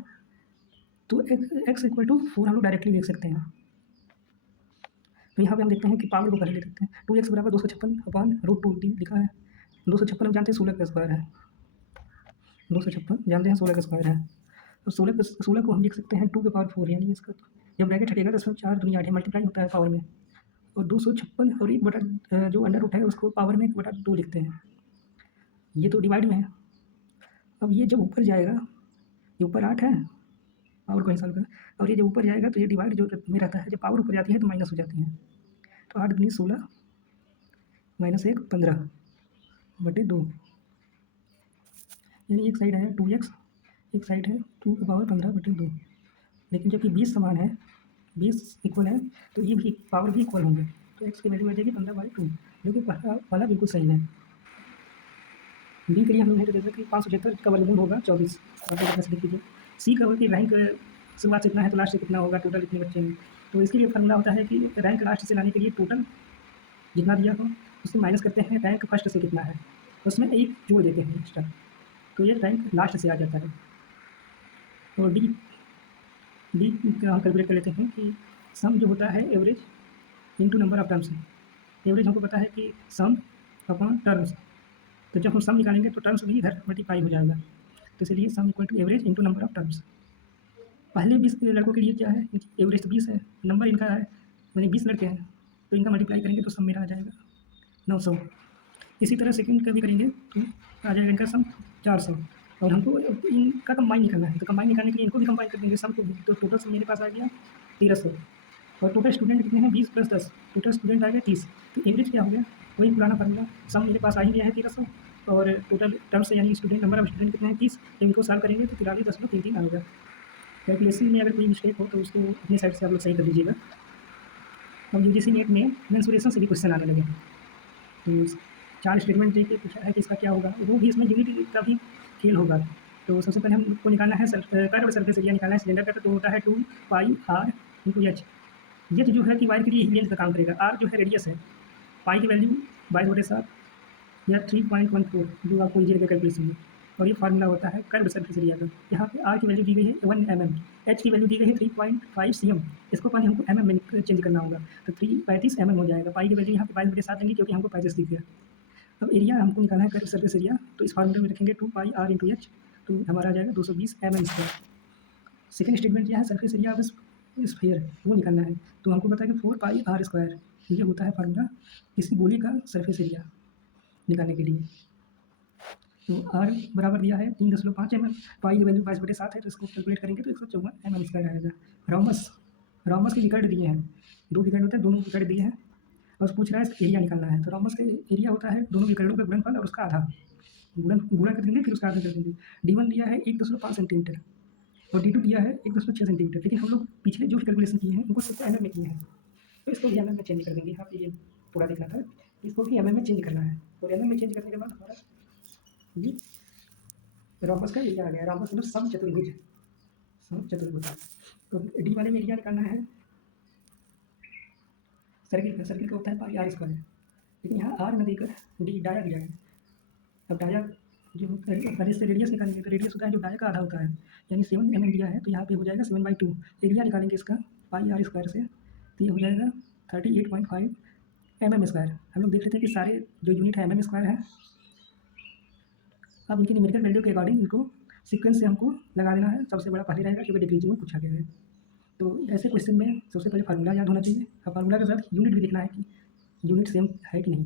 तो x इक्वल टू 4 हम लोग डायरेक्टली लिख सकते हैं। तो यहाँ पे हम देखते हैं कि पावर को पहले लिख सकते हैं, 2x बराबर 256/√2 लिखा है। 256 हम जानते हैं 16 का स्क्वायर है, 256 जानते हैं 16 का स्क्वायर है, तो 16 को हम लिख सकते हैं 2 के पावर 4, यानी इसका जब ब्रैकेट हटेगा तो इसमें 4 दूनी 8 है, मल्टीप्लाई होता है पावर में, और 256 और 1/, जो अंडर रूट है उसको पावर में 1/2 लिखते हैं। ये तो डिवाइड में है, अब ये जब ऊपर जाएगा, ये ऊपर 8 है, पावर को सॉल्व करें, और ये जब ऊपर जाएगा तो ये डिवाइड जो में रहता है, जब पावर ऊपर जाती है तो माइनस हो जाती है, तो 8 दूनी 16 -1 15/2, यानी एक साइड है 2x, एक साइड है 2 की पावर 15/2, लेकिन जबकि 20 समान है, 20 इक्वल है, तो ये भी पावर भी इक्वल होंगे, तो x की वैल्यू आ जाएगी 15/2, जो कि पहला वाला बिल्कुल सही है। बी के लिए हम लोग नहीं देते कि 576 का वर्गमूल होगा 24, कैसे देख लीजिए। सी का कि रैंक शुरुआत से कितना है तो लास्ट से कितना होगा, टोटल इतने बच्चे हैं, तो इसके लिए फार्मूला होता है कि रैंक लास्ट से लाने के लिए टोटल जितना दिया हो उससे माइनस करते हैं रैंक फर्स्ट से कितना है, उसमें एक जोड़ देते हैं एक्स्ट्रा, तो ये रैंक लास्ट से आ जाता है। और डी का हम कैलकुलेट कर लेते हैं कि सम जो होता है average into number of terms है। एवरेज हमको पता है कि सम अपॉन टर्म्स, तो जब हम सम निकालेंगे तो टर्म्स भी इधर मल्टीप्लाई हो जाएगा, तो इसलिए sum equal to average into number of terms. पहले 20 लड़कों के लिए क्या है, एवरेज तो 20 है, नंबर इनका है यानी 20 लड़के हैं, तो इनका मल्टीप्लाई करेंगे तो सम मेरा आ जाएगा 900। इसी तरह सेकंड का भी करेंगे तो आ जाएगा इनका सम 400, और हमको इनका कंबाइन निकालना है, तो कंबाइन निकालने के लिए इनको भी कंबाइन कर देंगे सम को भी, तो टोटल सम मेरे पास आ गया 1300, और टोटल स्टूडेंट कितने हैं 20 + 10, टोटल स्टूडेंट आ गया 30, तो एवरेज क्या हो गया वही पुराना फार्मूला, सम मेरे पास आ ही गया है 1300, और टोटल टर्म से यानी स्टूडेंट नंबर ऑफ स्टूडेंट कितने हैं 30, तो इनको सॉल्व करेंगे तो 43.33 आएगा। कैलकुलेशन में अगर कोई मिस्टेक हो तो उसको अपनी साइड से आप लोग सही कर दीजिएगा। अब यूजीसी नेट में मेंसुरेशन से भी क्वेश्चन आने लगे हैं, तो 4 स्टेटमेंट दे के पूछा है कि इसका क्या होगा, वो भी इसमें यूनिट का भी खेल होगा। तो सबसे पहले हमको निकालना है कर्व सरफेस एरिया निकालना है सिलेंडर का, तो होता है 2πr × h। एच जो है कि वायर के लिए लेंथ का काम करेगा, आर जो है रेडियस है, पाई की वैल्यू 22/7 या 3.14 जो आपको इजी लगेगा कैलकुलेशन में, और ये फार्मूला होता है कर्व सरफेस एरिया का। यहाँ पे आर की वैल्यू दी गई है 1 mm, एच की वैल्यू दी गई है 3.5 cm, इसको पहले हमको mm में चेंज करना होगा, तो 35 mm हो जाएगा। पाई की वैल्यू यहाँ पे 22/7 देंगे क्योंकि हमको पैसेज दिख गया। अब एरिया हमको निकालना है कर्व सरफेस एरिया, तो इस फार्मूले में रखेंगे 2πr × h, तो हमारा आ जाएगा 220 mm²। सेकंड स्टेटमेंट क्या है, सरफेस एरिया ऑफ स्फीयर वो निकालना है, तो हमको पता है कि 4πr², ये होता है फार्मूला किसी गोली का सरफेस एरिया निकालने के लिए। तो आर बराबर दिया है 3.5 mm, पाई की वैल्यू 22/7 है, तो इसको कैलकुलेट करेंगे तो 154 mm² आएगा। रोमस के विकर्ण दिए हैं, 2 विकर्ण होते हैं, दोनों विकर्ण दिए हैं, और पूछ रहा है एरिया निकालना है, तो रोमस का एरिया होता है दोनों विकर्णों का गुणनफल और उसका आधा, गुणा कर देंगे फिर उसका आधा कर देंगे। D1 दिया है 1.5 सेंटीमीटर, और D2 दिया है 1.6 सेंटीमीटर, लेकिन हम लोग पिछले जो कैलकुलेशन किए हैं उनको सबसे mm में किए हैं, तो इसको भी mm में चेंज कर देंगे। यहाँ पे ये पूरा देखना था, इसको भी mm में चेंज करना है, और mm में चेंज करने के बाद हमारा ये रोम्बस का एरिया आ गया, रोम्बस मतलब समचतुर्भुज, समचतुर्भुज। तो डी वाले में एरिया निकालना है सर्किल का, सर्किल का होता है पाई आर स्क्वायर, लेकिन यहाँ आर न देकर डी डाया दिया है। अब डाया जो पहले से रेडियस निकालेंगे तो रेडियस होता है जो डाया का आधा होता है, यानी 7 mm दिया है तो यहाँ पे हो जाएगा 7/2। एरिया निकालेंगे इसका पाई आर स्क्वायर से, तो ये हो जाएगा 38.5 mm स्क्वायर। हम लोग देख लेते हैं कि सारे जो यूनिट है mm स्क्वायर है। अब इनकी न्यूमेरिकल वैल्यू के अकॉर्डिंग इनको सीक्वेंस से हमको लगा देना है, सबसे बड़ा पहले रहेगा क्योंकि डिक्रीजिंग में पूछा गया है। तो ऐसे क्वेश्चन में सबसे पहले फार्मूला याद होना चाहिए, और फार्मूला के साथ यूनिट भी देखना है कि यूनिट सेम है कि नहीं।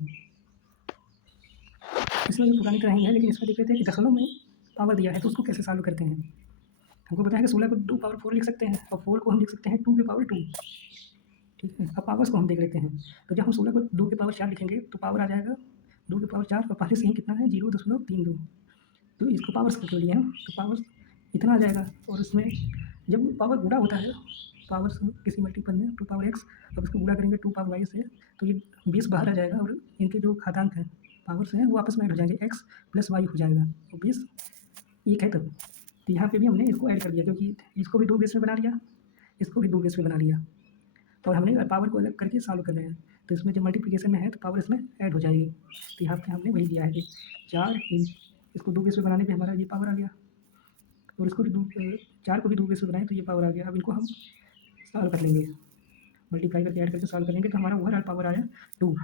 इसमें भी पुरानी तरह ही है, लेकिन इसमें देख लेते हैं कि दशमलव में पावर दिया है तो उसको कैसे सॉल्व करते हैं। हमको पता है कि 16 को 2 पावर 4 लिख सकते हैं और 4 को हम लिख सकते हैं 2 के पावर 2। ठीक है, अब पावर्स को हम देख लेते हैं। तो जब हम 16 को 2 के पावर 4 लिखेंगे तो पावर आ जाएगा 2 के पावर 4, और पहले से ही कितना है 0.32। तो इसको पावर्स कर लिए हम, तो पावर्स इतना आ जाएगा। और इसमें जब पावर गुणा होता है पावर्स किसी मल्टीपल में 2 पावर x, अब इसको गुणा करेंगे 2 पावर y से, तो ये 20 बाहर आ जाएगा, और इनके जो घातांक हैं पावर्स हैं वो आपस में ऐड हो जाएंगे, x + y हो जाएगा, तो 20 एक है तब। तो यहाँ पे भी हमने इसको ऐड कर दिया, क्योंकि इसको भी 2 बेस में बना लिया, इसको भी 2 बेस में बना लिया, और हमने पावर को अलग करके सॉल्व कर रहे हैं। तो इसमें जब मल्टीप्लिकेशन में है तो पावर इसमें ऐड हो जाएगी। तो यहाँ पे हमने वही दिया है कि 4 इसको 2 बेस में बनाने पे हमारा ये पावर आ गया, और इसको भी 4 को भी 2 बेस में बनाए तो ये पावर आ गया। अब इनको हम सॉल्व कर लेंगे, मल्टीप्लाई करके ऐड करके सॉल्व करेंगे तो हमारा ओवरऑल पावर आया 2,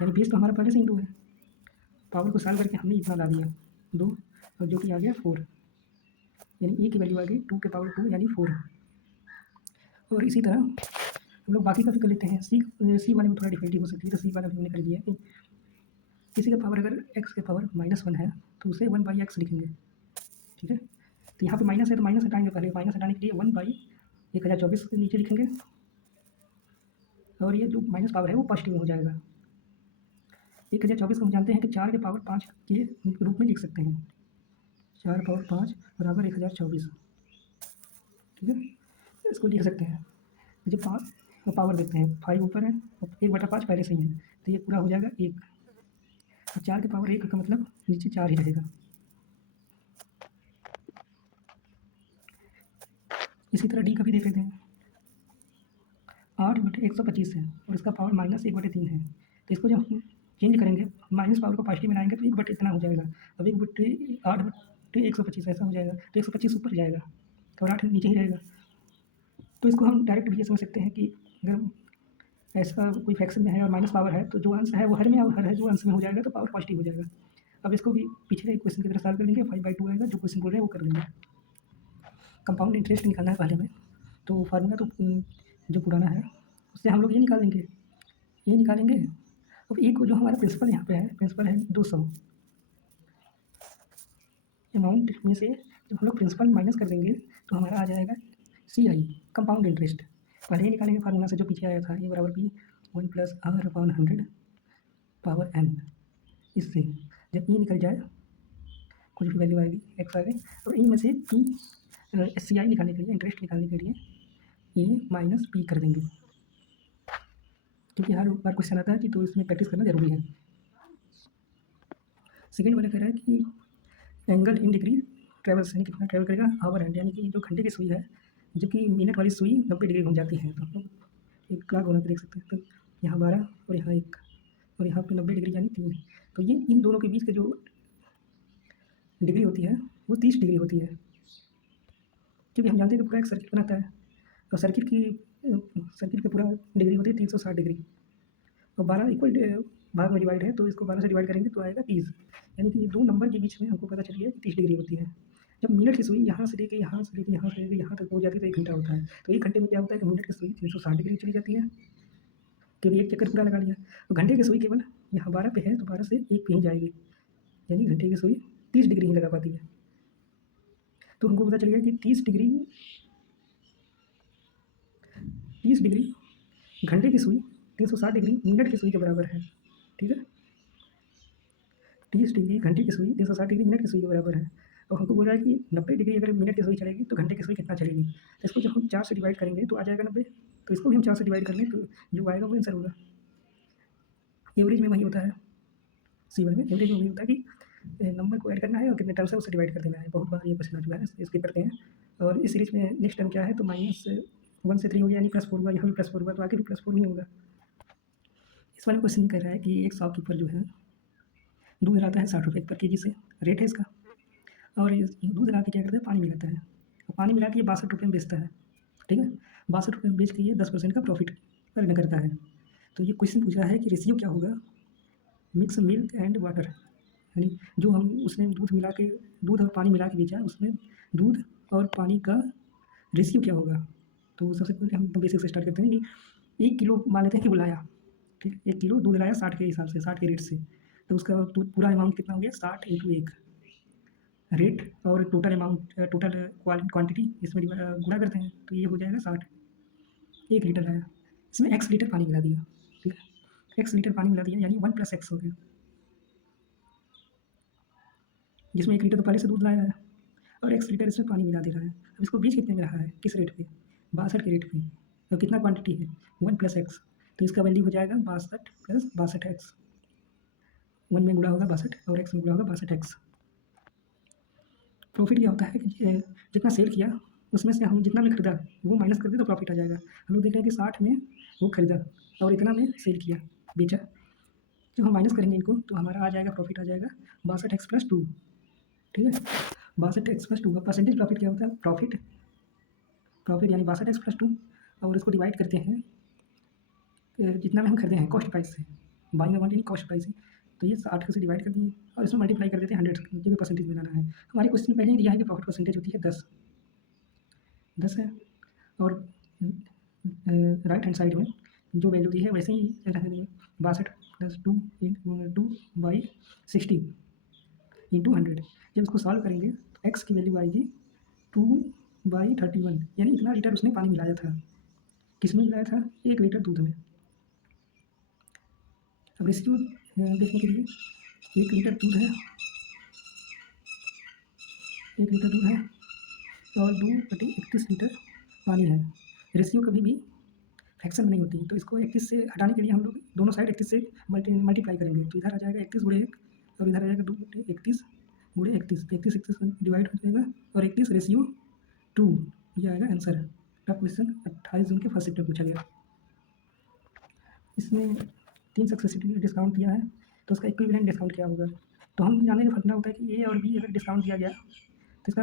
यानी बेस तो हमारा पहले से ही 2 है। पावर को सॉल्व करके हमने इतना ला दिया 2, और जो कि आ गया 4, यानी ए की वैल्यू आ गई 2 के पावर 2 यानी 4। और इसी तरह हम लोग बाकी का भी कर लेते हैं। सी वाले में थोड़ा डिफिकल्टी हो सकती है, तो सी वाला भी हमने कर दिया है। किसी का पावर अगर x के पावर -1 है तो उसे 1/x लिखेंगे। ठीक है, तो यहाँ पे माइनस है तो माइनस हटाएंगे, पहले माइनस हटाने के लिए 1/1024 के नीचे लिखेंगे, और ये जो माइनस पावर है वो पॉजिटिव में हो जाएगा। 1024 को हम जानते हैं कि 4 के पावर 5 के रूप में लिख सकते हैं, 4 पावर 5 बराबर 1024। ठीक है, इसको लिख सकते हैं। जो पावर देखते हैं 5 ऊपर है और 1/5 पहले से ही है, तो ये पूरा हो जाएगा 1, और 4 के पावर 1 का मतलब नीचे 4 ही रहेगा। इसी तरह डी का भी देख लेते हैं। 8/125 है और इसका पावर -1/3 है, तो इसको जब हम चेंज करेंगे माइनस पावर को पॉजिटिव बनाएंगे तो 1 इतना हो जाएगा। अब 1/8/125 ऐसा हो जाएगा, तो 125 ऊपर जाएगा और 8 नीचे ही रहेगा। तो इसको हम डायरेक्ट भी ये समझ सकते हैं कि अगर ऐसा कोई फ्रैक्शन में है और माइनस पावर है तो जो अंश है वो हर में, और हर है जो अंश में हो जाएगा तो पावर पॉजिटिव हो जाएगा। अब इसको भी पिछले क्वेश्चन की तरह सॉल्व कर लेंगे, 5/2 आएगा, जो क्वेश्चन बोल रहे हैं वो कर लेंगे। कंपाउंड इंटरेस्ट निकालना है पहले में, तो फार्मूला तो जो पुराना है उससे हम लोग ये निकालेंगे, ये निकालेंगे। अब एक जो हमारा प्रिंसिपल यहाँ पे है, प्रिंसिपल है 200। अमाउंट में से जब हम लोग प्रिंसिपल माइनस कर देंगे तो हमारा आ जाएगा CI, कंपाउंड इंटरेस्ट। पहले ही निकालेंगे फार्मूला से जो पीछे आया था, A = B 1 + R/100 power n। इससे जब E निकल जाए कुछ भी वैल्यू आएगी, x आ गई, और E में से P CI निकालने के लिए, इंटरेस्ट निकालने के लिए A - P कर देंगे, क्योंकि हर बार क्वेश्चन आता है कि तो इसमें प्रैक्टिस करना जरूरी है। सेकेंड वाला कह रहा है कि एंगल इन डिग्री ट्रेवल्स, यानी कितना ट्रेवल करेगा आवर हैंड, यानी कि जो घंटे की सुई है, जो कि मिनट वाली सुई 90 डिग्री घूम जाती है। तो हम लोग एक क्लॉक बना के देख सकते हैं, तो यहाँ 12 और यहाँ 1 और यहाँ पे 90 डिग्री यानी 3। तो ये इन दोनों के बीच का जो डिग्री होती है वो 30 डिग्री होती है, क्योंकि हम जानते हैं कि पूरा एक सर्किट बनाता है, और सर्किट की पूरा डिग्री होती है 360 डिग्री, और 12 इक्वल भाग में डिवाइड है, तो इसको 12 से डिवाइड करेंगे तो आएगा 30, यानी कि ये दो नंबर के बीच में हमको पता चल गया कि 30 डिग्री होती है। जब मिनट की सुई यहाँ से लेके यहाँ से लेके यहाँ से लेके यहाँ तक हो जाती है तो 1 घंटा होता है। तो 1 घंटे में क्या होता है कि मिनट की सुई 360 डिग्री चली जाती है, केवल एक चक्कर पूरा लगा लिया। तो घंटे की सुई केवल यहाँ 12 पे है तो 12 से 1 पे ही जाएगी, यानी घंटे की सुई 30 डिग्री ही लगा पाती है। तो हमको पता चल गया कि 30 डिग्री घंटे की सुई 360 डिग्री मिनट की सुई के बराबर है। ठीक है, 30 डिग्री घंटे की सुई 360 डिग्री मिनट की सुई के बराबर है। और हमको बोल रहा है कि 90 डिग्री अगर मिनट की सुई चलेगी तो घंटे की सुई कितना चलेगी। तो इसको जब हम 4 से डिवाइड करेंगे तो आ जाएगा 90, तो इसको भी हम 4 से डिवाइड कर लें तो जो आएगा वो आंसर होगा। एवरेज में वही होता है, C1 में एवरेज में वही होता है कि नंबर को ऐड करना है और कितने टर्म्स है उससे डिवाइड कर देना है। बहुत बार ये क्वेश्चन आ चुका है, स्किप करते हैं। और इस सीरीज़ में नेक्स्ट टर्म क्या है, तो -1 से 3 हो गया, यानी +4 हुआ, यहाँ भी +4 हुआ, तो आगे भी +4 ही होगा। इस वाले क्वेश्चन में कह रहा है कि एक शॉपकीपर जो है दूध लाता है 60 रुपये पर केजी से, रेट है इसका। और ये दूध ला के क्या करता है, पानी मिलाता है, और पानी मिला के ये 62 रुपये में बेचता है, ठीक है। 62 रुपये में बेच के ये 10% का प्रॉफिट अर्न करता है। तो ये क्वेश्चन पूछ रहा है कि रेशियो क्या होगा मिक्स मिल्क एंड वाटर, यानी जो हम उसने दूध मिला के, दूध और पानी मिला के बेचा, उसमें दूध और पानी का रेशियो क्या होगा। तो सबसे पहले हम बेसिक से स्टार्ट करते हैं कि 1 किलो मान लेते हैं कि वो लाया, ठीक है, 1 किलो दूध लाया 60 के हिसाब से, 60 के रेट से, तो उसका तो पूरा अमाउंट कितना हो गया, 60 × 1 रेट, और टोटल अमाउंट, टोटल क्वांटिटी इसमें गुणा करते हैं, तो ये हो जाएगा 60। 1 लीटर लाया, इसमें x लीटर पानी मिला दिया, ठीक है, x लीटर पानी मिला दिया, यानी 1 + x हो गया, जिसमें 1 लीटर तो पहले से दूध लाया है और x लीटर इसमें पानी मिला दे रहा है। अब इसको बेच कितने में रहा है, किस रेट पे, 62 के रेट पे, और कितना क्वांटिटी है, 1 + x, तो इसका वैल्यू हो जाएगा 62 + 62x। 1 में गुणा होगा 62 और x में गुणा होगा 62x। प्रॉफिट क्या होता है कि जितना सेल किया उसमें से हम जितना भी खरीदा वो माइनस कर दें तो प्रॉफिट आ जाएगा। हम लोग देख रहे हैं कि 60 में वो खरीदा और इतना में सेल किया, बेचा, जब हम माइनस करेंगे इनको तो हमारा आ जाएगा, प्रॉफिट आ जाएगा 62x + 2, ठीक है। 62x + 2 का परसेंटेज प्रॉफिट क्या होता है, प्रॉफिट यानी 62x + 2, और इसको डिवाइड करते हैं जितना में हम खरीदे हैं कॉस्ट प्राइस से, बाइंग अमाउंट यानी कॉस्ट प्राइस से, तो ये 60 से डिवाइड कर दिए और इसमें मल्टीप्लाई कर देते हैं 100 से, जो भी परसेंटेज में लाना है। हमारे क्वेश्चन में पहले ही दिया है कि प्रॉफिट परसेंटेज होती है 10 है, और राइट हैंड साइड में जो वैल्यू दी है वैसे ही रहने देंगे, 62 + 2/60 × 100। जब इसको सॉल्व करेंगे तो x की वैल्यू आएगी 2/31, यानी इतना लीटर उसने पानी मिलाया था, किसमें मिलाया था, 1 लीटर दूध में। अब रेशियो देखने के लिए 1 लीटर दूध है, 1 लीटर दूध है और 2/31 लीटर पानी है। रेशियो कभी भी फ्रैक्शन में नहीं होती, तो इसको 31 से हटाने के लिए हम लोग दोनों साइड 31 से मल्टीप्लाई करेंगे, तो इधर आ जाएगा 31 × 1 और इधर आ जाएगा 2/31 × 31, 31 डिवाइड हो जाएगा और 31:2, ये आएगा आंसर। का क्वेश्चन 28 जून के फर्स्ट शिफ्ट में पूछा गया। इसमें 3 सक्सेसिव डिस्काउंट दिया है, तो उसका इक्विवेलेंट डिस्काउंट क्या होगा। तो हम जानने का फंडा होता है कि ए और बी अगर डिस्काउंट दिया गया तो इसका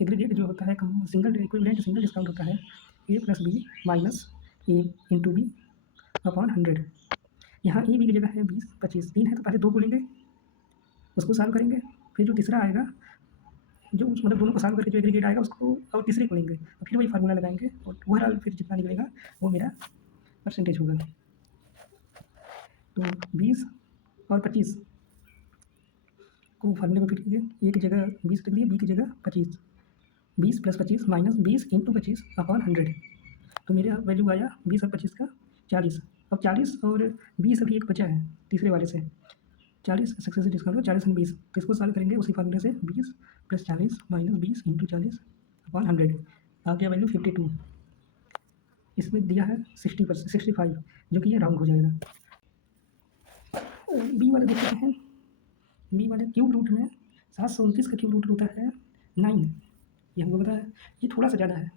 एग्रीगेट जो होता है सिंगल इक्विवेलेंट सिंगल डिस्काउंट होता है a + b - a × b upon 100। यहाँ ए बी की जगह है 20, 25, 3 है तो पहले 2 को लेंगे, उसको सॉल्व करेंगे, फिर जो तीसरा आएगा, जो मतलब दोनों को सॉल्व करके जो एग्रीगेट आएगा उसको और तीसरे को लेंगे, और फिर वही फार्मूला लगाएंगे और ओवरऑल फिर जितना निकलेगा वो मेरा परसेंटेज होगा। तो 20 और 25 को फार्मूले में फिट कीजिए, ए की जगह 20 रख दिए, बी की जगह 25, 20 + 25 - 20 × 25 अपॉन 100, तो मेरा वैल्यू आया 20 और 25 का 40। अब 40 और 20 अभी एक बचा है तीसरे वाले से, 40 सक्सेस डिस्काउंट हो, 40 और 20, तो इसको सॉल्व करेंगे उसी फार्मूले से, 20 + 40 - 20 × 40 अपॉन 100, आ गया वैल्यू 52। इसमें दिया है 60%, 65, जो कि ये राउंड हो जाएगा। बी वाला देख लेते हैं, बी वाले क्यूब रूट में 729 का क्यूब रूट होता है 9, ये हमको पता है, ये थोड़ा सा ज़्यादा है,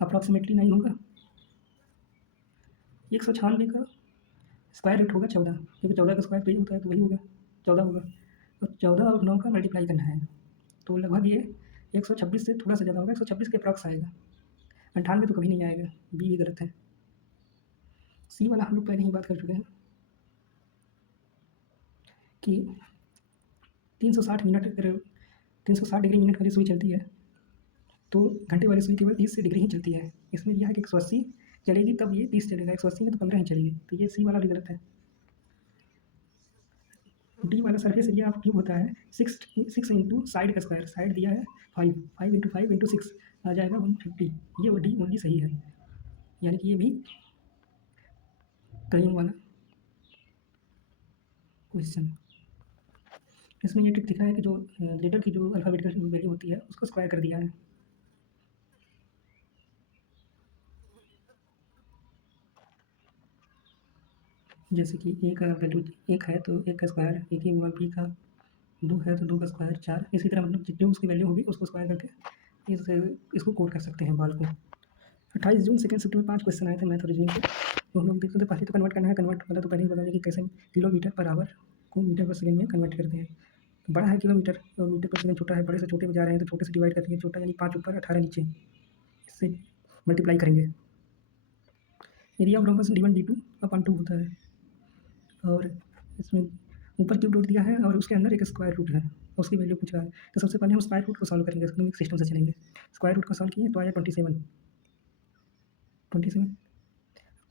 अप्रॉक्सीमेटली 9 होगा। 196 का स्क्वायर रूट होगा 14, क्योंकि 14 का स्क्वायर 3 होता है तो वही होगा 14 होगा, और 14 और 9 का मल्टीप्लाई करना है, तो लगभग ये 126 से थोड़ा सा ज़्यादा होगा, 126 के अप्रॉक्स आएगा, 98 तो कभी नहीं आएगा, बी भी गलत है। सी वाला हम लोग पहले ही बात कर चुके हैं कि 360 मिनट अगर 360 डिग्री मिनट वाली सुई चलती है तो घंटे वाली सुई केवल 30 डिग्री ही चलती है। इसमें दिया है कि 180 चलेगी तब ये 30 चलेगा, 180 में तो 15 ही चलेगी, तो ये सी वाला भी गलत है। डी वाला सरफेस एरिया ऑफ क्यूब होता है 6 इंटू साइड का स्क्वायर, साइड दिया है 5, 5 × 5 × 6 आ जाएगा 150, ये डी ओनली सही है, यानी कि ये भी क्रेन वाला क्वेश्चन। इसमें ये ट्रिक दिखा है कि जो लेटर की जो अल्फ़ाबेटिकल वैल्यू होती है उसको स्क्वायर कर दिया है। जैसे कि ए का वैल्यू 1 है तो 1 का स्क्वायर 1 ही हुआ, बी का 2 है तो 2 का स्क्वायर 4, इसी तरह मतलब जो उसकी वैल्यू होगी उसको स्क्वायर करके इसको कोड कर सकते हैं बाल को। 28 जून सेकंड शिफ्ट में 5 क्वेश्चन आए थे मैथ और रीजनिंग के, तो हम लोग देखते थे पहले तो कन्वर्ट करना है। कन्वर्ट वाला तो पहले ही बता दें कि कैसे किलोमीटर पर आवर को मीटर पर सेकंड में कन्वर्ट करते हैं। तो बड़ा है किलोमीटर और मीटर पर सेकंड छोटा है, बड़े से छोटे में जा रहे हैं तो छोटे से डिवाइड करते हैं, छोटा यानी 5 ऊपर 18 नीचे, इससे मल्टीप्लाई करेंगे। Area of rhombus d1 d2 upon 2 होता है, और इसमें ऊपर क्यूब रूट दिया है और उसके अंदर एक स्क्वायर रूट है, उसकी वैल्यू पूछ रहा है। तो सबसे पहले हम स्क्वायर रूट को सॉल्व करेंगे, इसको सिस्टम से चलेंगे। स्क्वायर रूट को सॉल्व किए तो आया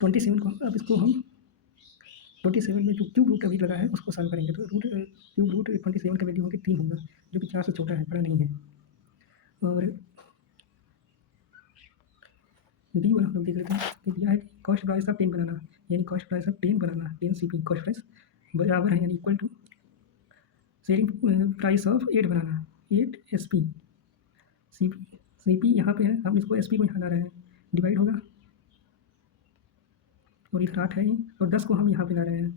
27 को अब इसको हम 27 में जो क्यूब रूट अभी लगा है उसको सॉल्व करेंगे, तो क्यूब रूट 27 का वैल्यू होगी 3 होगा, जो कि 4 से छोटा है, बड़ा नहीं है। और डी वाला हम लोग देख लेते हैं कि दिया है कॉस्ट प्राइस ऑफ 10 बनाना, यानी cost price of 10 banana, 10 CP cost price बराबर है यानी equal to selling price of 8 banana, 8 SP। CP यहाँ पे है, हम इसको SP को यहाँ ला रहे हैं, डिवाइड होगा और इधर 8 है और 10 को हम यहाँ पे ला रहे हैं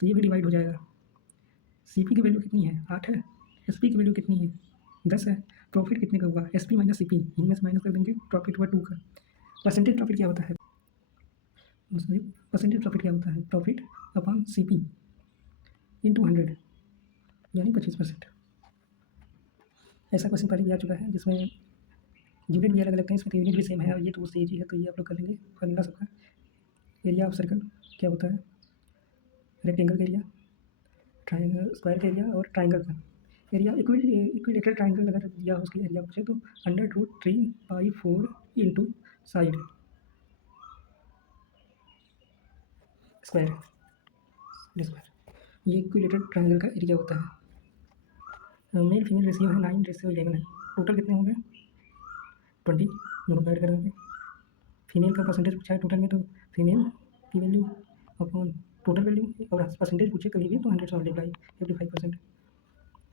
तो ये भी डिवाइड हो जाएगा। CP की वैल्यू कितनी है, 8 है। SP की वैल्यू कितनी है, 10 है। प्रॉफिट कितने का हुआ, SP माइनस CP, इनमें से माइनस कर देंगे, प्रॉफिट हुआ 2 का। परसेंटेज प्रॉफिट क्या होता है, सॉरी परसेंटेज प्रॉफिट क्या होता है, प्रॉफिट अपॉन CP इंटू 100 यानी 25%। ऐसा क्वेश्चन पहले भी आ चुका है जिसमें यूनिट भी अलग अलग हैं, इसमें तो यूनिट भी सेम है और ये तो उससे ही है, तो ये आप लोग कर लेंगे फॉर्मूला सबका। एरिया ऑफ सर्कल क्या होता है, रेक्टेंगल का एरिया, ट्राइंगल स्क्वायर का एरिया और ट्राइंगल का एरिया। इक्विलेटरल ट्राइंगल अगर दिया हो उसकी एरिया पूछे तो 100√3/4 इंटू साइड स्क्वायर ये इक्विलेटरल ट्राइंगल का एरिया होता है। मेल फीमेल रेशियो है 9:11 है। टोटल कितने होंगे 20, दोनों ऐड करेंगे। फीमेल का परसेंटेज पूछा है टोटल में, तो फीमेल की वैल्यू अपॉन टोटल वैल्यू, और परसेंटेज पूछे कभी भी तो 100 से मल्टीप्लाई 55%।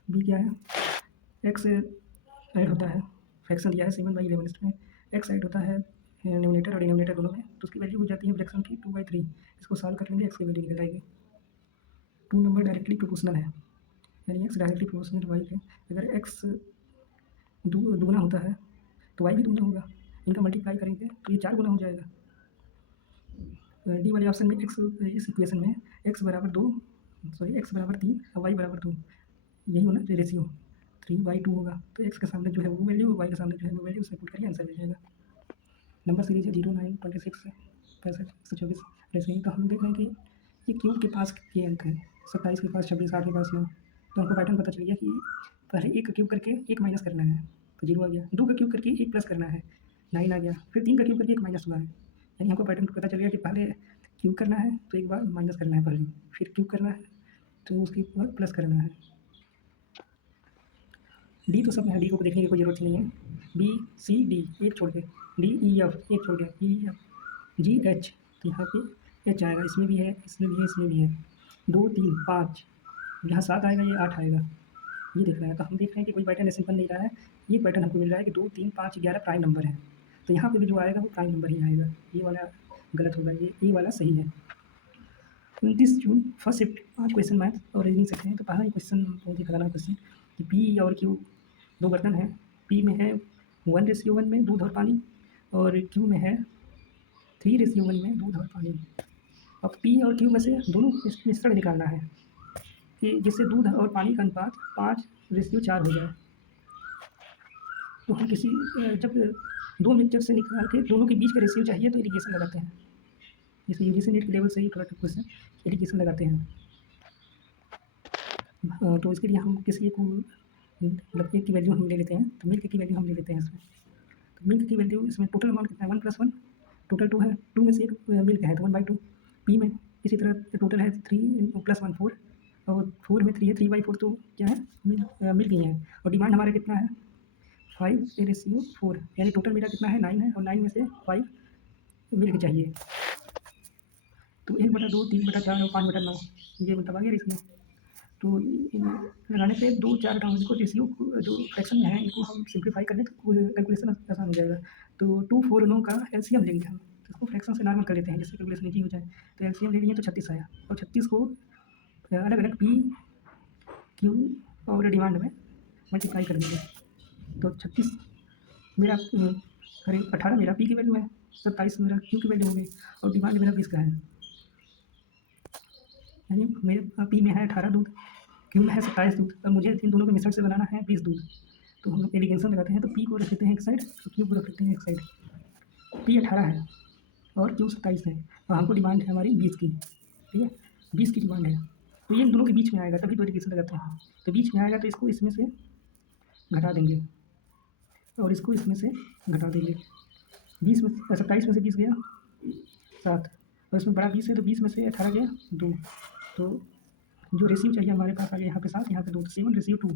बी क्या है, एक्स ऐड होता है, फ्रैक्शन दिया है 7/11 इसमें एक्स ऐड होता है न्यूमरेटर और डिनोमिनेटर दोनों में, तो उसकी वैल्यू हो जाती है फ्रैक्शन की 2/3। इसको सॉल्व कर लेंगे, एक्स की वैल्यू निकल आएगी। 2 नंबर डायरेक्टली प्रोपोर्शनल है, यानी एक्स डायरेक्टली प्रोपोर्शनल वाई है। अगर एक्स दुगुना होता है तो वाई भी दुगुना होगा, इनका मल्टीप्लाई करेंगे तो ये 4 गुना हो जाएगा। डी वाले ऑप्शन में एक्स, इस इक्वेशन में एक्स बराबर 3 और वाई बराबर 2, यही होना रेशियो 3/2 होगा। तो एक्स के सामने जो है वो वैल्यू, वाई के सामने जो है वो वैल्यू, उसमें पुट करके आंसर मिल जाएगा। नंबर सीरीज है 0, 9, 26, 65, 124 ऐसे ही। तो हम देख रहे हैं कि ये क्यूब के पास ये अंक है, 27 के पास 26, 8 के पास 9, तो हमको पैटर्न पता चल गया कि पहले 1 का क्यूब करके 1 माइनस करना है तो 0 आ गया, 2 का क्यूब करके 1 प्लस करना है 9 आ गया, फिर 3 का क्यूब करके 1 माइनस हुआ है, यानी हमको पैटर्न पता चल गया कि पहले क्यूब करना है तो एक बार माइनस करना है पहले, फिर क्यूब करना है तो उसके बाद प्लस करना है। डी तो सब है, डी को देखने की कोई ज़रूरत नहीं है। बी सी डी एक छोड़ के, डी ई एफ एक छोड़ के, ई एफ जी एच, तो यहाँ पे एच आएगा, इसमें भी है, इसमें भी है, इसमें भी है। 2 3 5, यहाँ 7 आएगा, ये 8 आएगा, ये देख रहे हैं। तो हम देख रहे हैं कि कोई पैटर्न ऐसे बन नहीं रहा है, ये पैटर्न हमको मिल रहा है कि 2 3 5 11 प्राइम नंबर है, तो यहाँ पे भी जो आएगा वो प्राइम नंबर ही आएगा, ये वाला गलत होगा, ये वाला सही है। 29 June first shift 5 question math और रीजनिंग से हैं। तो पहला क्वेश्चन बहुत ही खतरनाक क्वेश्चन कि पी और क्यू दो बर्तन हैं, पी में है 1:1 में दूध और पानी, और क्यू में है 3:1 में दूध और पानी। अब पी और क्यू में से दोनों मिश्रण निकालना है कि जिससे दूध और पानी का अनुपात 5:4 हो जाए। तो हम किसी जब दो मिक्सचर से निकाल के दोनों के बीच का रेशियो चाहिए तो इरिगेशन लगाते हैं, जैसे यूजीसी नेट के लेवल से ही थोड़ा क्वेश्चन इरिगेशन लगाते हैं। तो इसके लिए हम किसी को मतलब एक की वैल्यू हम ले लेते हैं, तो मिल्क की वैल्यू हम ले लेते हैं इसमें। तो मिल्क की वैल्यू इसमें टोटल अमाउंट कितना है 1+1, टोटल 2 है, 2 में से एक मिल्क है तो 1/2। पी में इसी तरह टोटल है 3 + 1 4, और 4 में 3 है, 3/4 तो क्या है मिल्क ही है। और डिमांड हमारा कितना है 5:4, यानी टोटल मेरा कितना है 9 है, और 9 में से 5 मिल्क चाहिए। तो 1/2, 3/4 और 5/9, ये मतलब आ गया रेशियो। तो लगाने पे 2 4 हटाओ, इनको रेशियो जो फ्रैक्शन में है इनको हम सिंप्लीफाई कर लें तो कैलकुलेशन आसान हो जाएगा। तो 2 4 9 का एलसीएम लेंगे हम, तो इसको फ्रैक्शन से नॉर्मल कर लेते हैं जिससे कैलकुलेशन ईजी हो जाए। तो एलसीएम ले लिए तो 36 आया, और 36 को अलग अलग पी क्यू और डिमांड में मल्टीप्लाई कर देंगे। तो 36 मेरा करीब 18 मेरा पी की वैल्यू है, 27 मेरा क्यू की वैल्यू हो गई, और डिमांड मेरा 20 का है। यानी मेरे पी में है 18 दूध, क्यू में है 27 दूध, और मुझे इन दोनों के मिश्रण से बनाना है 20 दूध। तो हम लोग एलिगेशन लगाते हैं, तो पी को रख लेते हैं एक साइड और क्यू को रख लेते हैं एक साइड। पी 18 है और क्यू 27 है, और हमको डिमांड है हमारी 20 की, ठीक है, 20 की डिमांड है। तो ये इन दोनों के बीच में आएगा, तभी तो एलिगेशन लगाते हैं। तो बीच में आएगा तो इसको इसमें से घटा देंगे और इसको इसमें से घटा देंगे। 20 में 27 में से 20 गया 7, और इसमें बड़ा 20 है, तो 20 में से 18 गया 2। तो जो रेशियो चाहिए हमारे पास आ गया यहाँ पे 7, यहाँ पे 2, तो 7:2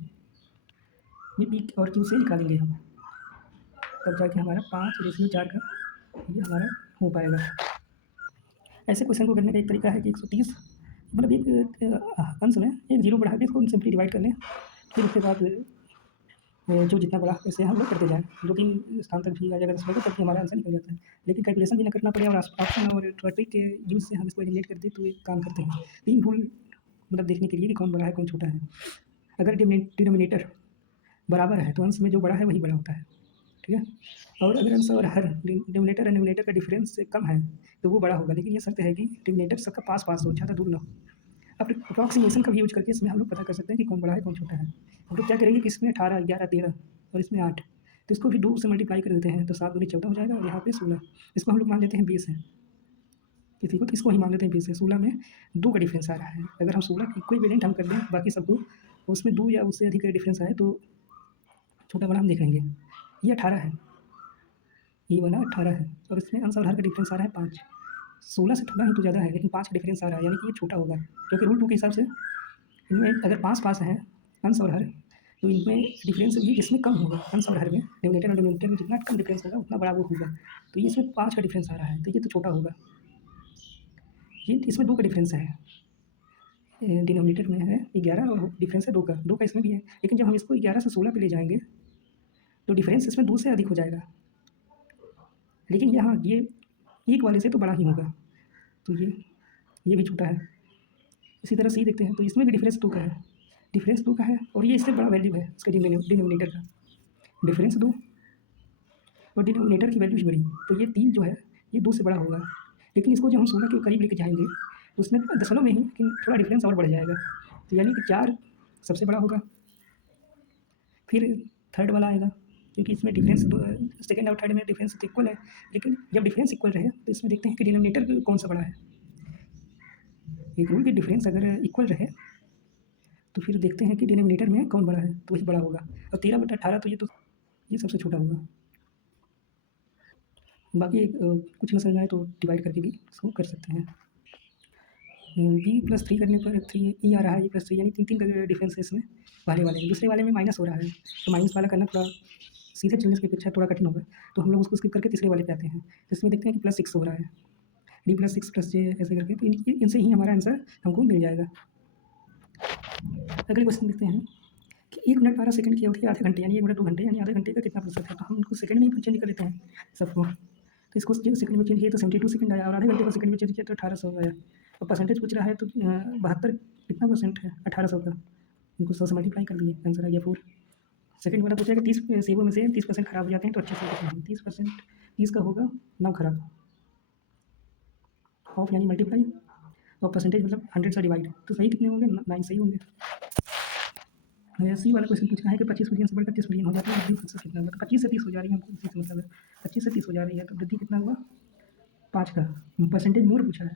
ये पी और क्यू से निकालेंगे हम, तब जाके हमारा 5:4 का ये हमारा हो पाएगा। ऐसे क्वेश्चन को करने का एक तरीका है कि 130 मतलब एक अंश में एक जीरो बढ़ा के इसको सिंपली डिवाइड कर लें, फिर उसके बाद जो जितना बड़ा ऐसे हम लोग करते जाएँ, 2-3 स्थान तक भी आ जाएगा 10 तक, तब हमारा आंसर निकल जाता है। लेकिन कैलकुलेशन भी ना करना पड़े और ऑप्शन और ट्रिक के यूज़ से हम इसको एलिमिनेट कर दें, तो एक काम करते हैं 3 रूल मतलब देखने के लिए कि कौन बड़ा है कौन छोटा है। अगर डिनोमिनेटर बराबर है तो अंश में जो बड़ा है वही बड़ा होता है, ठीक है। और अगर अंश और हर डिनोमिनेटर और न्यूमिनेटर का डिफरेंस कम है तो वो बड़ा होगा, लेकिन ये शर्त है कि डिनोमिनेटर सबका पास पास हो, ज़्यादा दूर ना हो। अब अप्रॉक्सीमेशन का भी यूज करके इसमें हम लोग पता कर सकते हैं कि कौन बड़ा है कौन छोटा है। हम लोग क्या करेंगे कि इसमें 18, 11, 13 और इसमें 8, तो इसको भी 2 से मल्टीप्लाई कर देते हैं, तो 7 दूनी 14 हो जाएगा, और यहाँ पे 16, इसको हम लोग मान लेते हैं 20 है किसी को, तो इसको ही मान लेते हैं 20 है। 16 में 2 का डिफरेंस आ रहा है, अगर हम 16 इक्विवेलेंट हम कर दें बाकी सबको, उसमें 2 या उससे अधिक का डिफरेंस आए तो छोटा बड़ा हम देख लेंगे। ये 18 है, ये वाला 18 है, और इसमें अंश और हर का डिफरेंस आ रहा है 5। 16 से थोड़ा ही तो ज़्यादा है, लेकिन 5 का डिफरेंस आ रहा है, यानी कि ये छोटा होगा, क्योंकि रूल 2 के हिसाब से इनमें अगर पास पास है अंश और हर, तो इनमें डिफरेंस ये इसमें कम होगा, अंश और हर में डिनोमिनेटर और डिनोमिनेटर में जितना कम डिफरेंस होगा उतना बड़ा वो होगा। तो ये इसमें 5 का डिफरेंस आ रहा है, तो ये तो छोटा होगा। ये इसमें 2 का डिफरेंस है, डिनोमिनेटर में है 11 और डिफरेंस है 2 का, 2 का इसमें भी है, लेकिन जब हम इसको 11 से 16 पे ले जाएंगे तो डिफरेंस इसमें 2 से अधिक हो जाएगा, लेकिन यहाँ ये एक वाले से तो बड़ा ही होगा, तो ये भी छोटा है। इसी तरह से देखते हैं, तो इसमें भी डिफरेंस 2 का है, डिफरेंस 2 का है, और ये इससे बड़ा वैल्यू है इसका डिनोमिनेटर का, डिफरेंस 2 और डिनोमिनेटर की वैल्यू भी बड़ी, तो ये 3 जो है ये 2 से बड़ा होगा। लेकिन इसको जब हम 16 के करीब लेके जाएंगे तो उसमें दशमलव में ही लेकिन थोड़ा डिफरेंस और बढ़ जाएगा, तो यानी कि 4 सबसे बड़ा होगा, फिर थर्ड वाला आएगा, क्योंकि इसमें डिफरेंस सेकंड और थर्ड में डिफरेंस इक्वल है, लेकिन जब डिफरेंस इक्वल रहे तो इसमें देखते हैं कि डिनोमिनेटर कौन सा बड़ा है। एक रूल की डिफरेंस अगर इक्वल रहे तो फिर देखते हैं कि डिनोमिनेटर में कौन बड़ा है, तो वही बड़ा होगा, और 13/18 तो ये सबसे छोटा होगा। बाकी कुछ न समझ आए तो डिवाइड करके भी इसको कर सकते हैं। b+3 करने पर 3 ई आ रहा है, e+3 यानी 3 का डिफरेंस है इसमें वाले दूसरे वाले में माइनस हो रहा है, तो माइनस वाला करना थोड़ा सीधे चलने की अपेक्षा थोड़ा कठिन होगा, तो हम लोग उसको स्किप करके तीसरे वाले पे आते हैं। तो इसमें देखते हैं कि +6 हो रहा है, d+6+j ऐसे करके, तो इनसे ही हमारा आंसर हमको मिल जाएगा। अगले क्वेश्चन देखते हैं कि 1 मिनट 12 सेकंड की अवधि आधे घंटे यानी 1 मिनट 2 घंटे यानी आधे घंटे का कितना प्रतिशत है, तो हम उनको सेकंड में ही चेंज कर लेते हैं सबको। तो इसको सेकंड में चेंज किया तो 72 सेकंड आया, और आधे घंटे को सेकंड में चेंज किया तो 1800 आया, और परसेंटेज पूछ रहा है तो 72 कितना परसेंट है 1800 का, उनको 100 से मल्टीप्लाई कर दिए, आंसर आ गया 4। सेकंड वाला पूछा कि 30 सेबों में से 30% खराब हो जाते हैं, तो अच्छे से कितने हैं, 30% 30 का होगा 9 खराब, ऑफ यानी मल्टीप्लाई, और परसेंटेज मतलब 100 से डिवाइड, तो सही कितने होंगे 9 सही होंगे। सी वाला क्वेश्चन पूछना है कि 25 मिलियन से बढ़कर 30 मिलियन हो जाता है, वृद्धि सक्सेस कितना होगा, तो 25 से 30 हो जा रही है, हमको इसी से मतलब है 25 से 30 हो जा रही है, तो वृद्धि कितना हुआ 5 का, परसेंटेज मोड पूछा है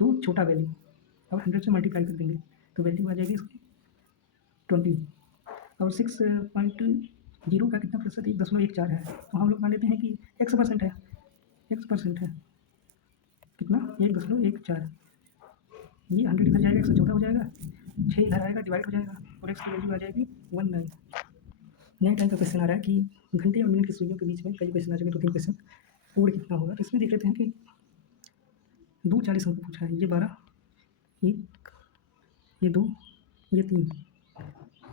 तो छोटा वैल्यू, अब 100 से मल्टीप्लाई कर देंगे तो वैल्यू आ जाएगी इसकी 20, और 6.0 का कितना प्रतिशत 1.14 है, तो हम लोग मान लेते हैं कि x% है, x% है कितना 1.14, ये 100 इधर जाएगा 114 हो जाएगा, 6 इधर आएगा डिवाइड हो जाएगा, और x की वैल्यू आ जाएगी 19। नया टाइम का क्वेश्चन आ रहा है कि घंटे और मिनट की सुइयों के बीच में कई क्वेश्चन आ चुके, 2-3 क्वेश्चन, कोड कितना होगा, तो इसमें देख लेते हैं कि 2:40 हमको पूछा है, ये 12, ये 2, ये 3,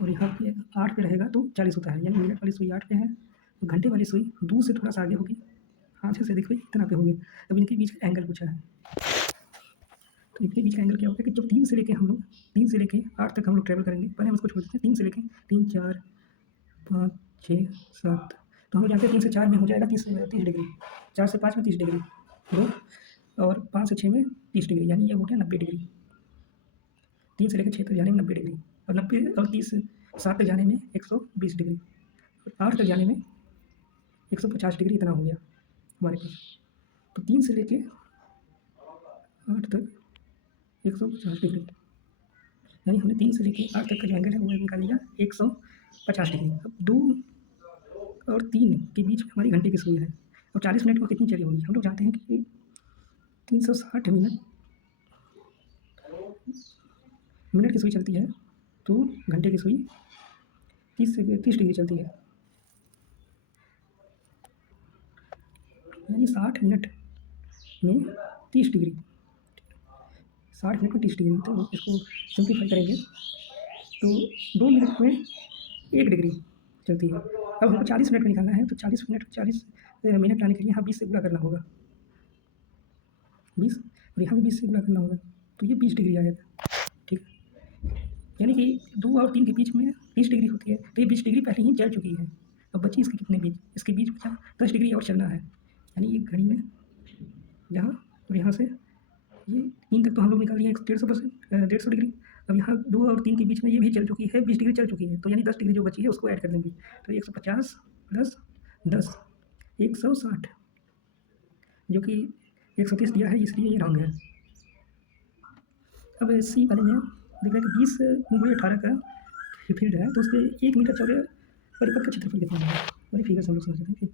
और यहाँ पे 8 पे रहेगा तो 40 होता है, यानी मिनट वाली सुई 8 पे है, तो घंटे वाली सुई 2 से थोड़ा सा आगे होगी, 5 से देखो इतना पे होगी, अब इनके बीच का एंगल पूछा है, तो इनके बीच का एंगल क्या होता है कि जब 3 से लेके 8 तक हम लोग ट्रैवल करेंगे, पहले हम इसको छोड़ देते हैं 3 से लेके 3, 4, 5, 6, 7, तो हम लोग जानते हैं 3 से 4 में हो जाएगा 30 डिग्री, 4 से 5 में 30 डिग्री, दो और 5 से 6 में 30 डिग्री, यानी ये हो गया 90 डिग्री। 3 से लेकर 6 तक जाने में 90 डिग्री, और 90 और 30 7 तक जाने में 120 डिग्री, और 8 तक जाने में 150 डिग्री, इतना हो गया हमारे पास। तो 3 से लेके 8 तक 150 डिग्री, यानी हमने 3 से लेके 8 तक का जो एंगल है वो निकाल लिया 150 डिग्री। अब 2 और 3 के बीच में हमारी घंटे की सुई है, और 40 मिनट को कितनी चली होगी? हम लोग जानते हैं कि 360 मिनट की सुई चलती है, तो घंटे की सुई 30 डिग्री चलती है, यानी 60 मिनट में 30 डिग्री, 60 मिनट में 30 डिग्री। तो इसको सिंप्लीफाई करेंगे तो 2 मिनट में 1 डिग्री चलती है। अब हमको 40 मिनट में निकालना है, तो 40 मिनट लाने के लिए यहाँ 20 से गुणा करना होगा, 20, और यहाँ भी 20 से गुणा करना होगा, तो ये 20 डिग्री आएगा। ठीक है, यानी कि 2 और 3 के बीच में 20 डिग्री होती है, तो ये 20 डिग्री पहले ही चल चुकी है। अब बची इसके कितने बीच? इसके बीच बचा 10 डिग्री और चलना है, यानी एक घड़ी में यहाँ और यहाँ से ये 3 तक तो हम लोग निकाल लिए 150 डिग्री। अब यहाँ 2 और 3 के बीच में ये भी चल चुकी है, 20 डिग्री चल चुकी है, तो यानी 10 डिग्री जो बची है उसको ऐड कर देंगे, तो 150 प्लस 10 160, जो कि 130 दिया है, इसलिए ये रॉन्ग है। अब सी वाले में देख रहे हैं कि 20 × 18 का फील्ड है, तो उसके 1 मीटर चौड़े परिपथ का क्षेत्रफल कितना है? वही फिगर से हम लोग समझ सकते हैं कि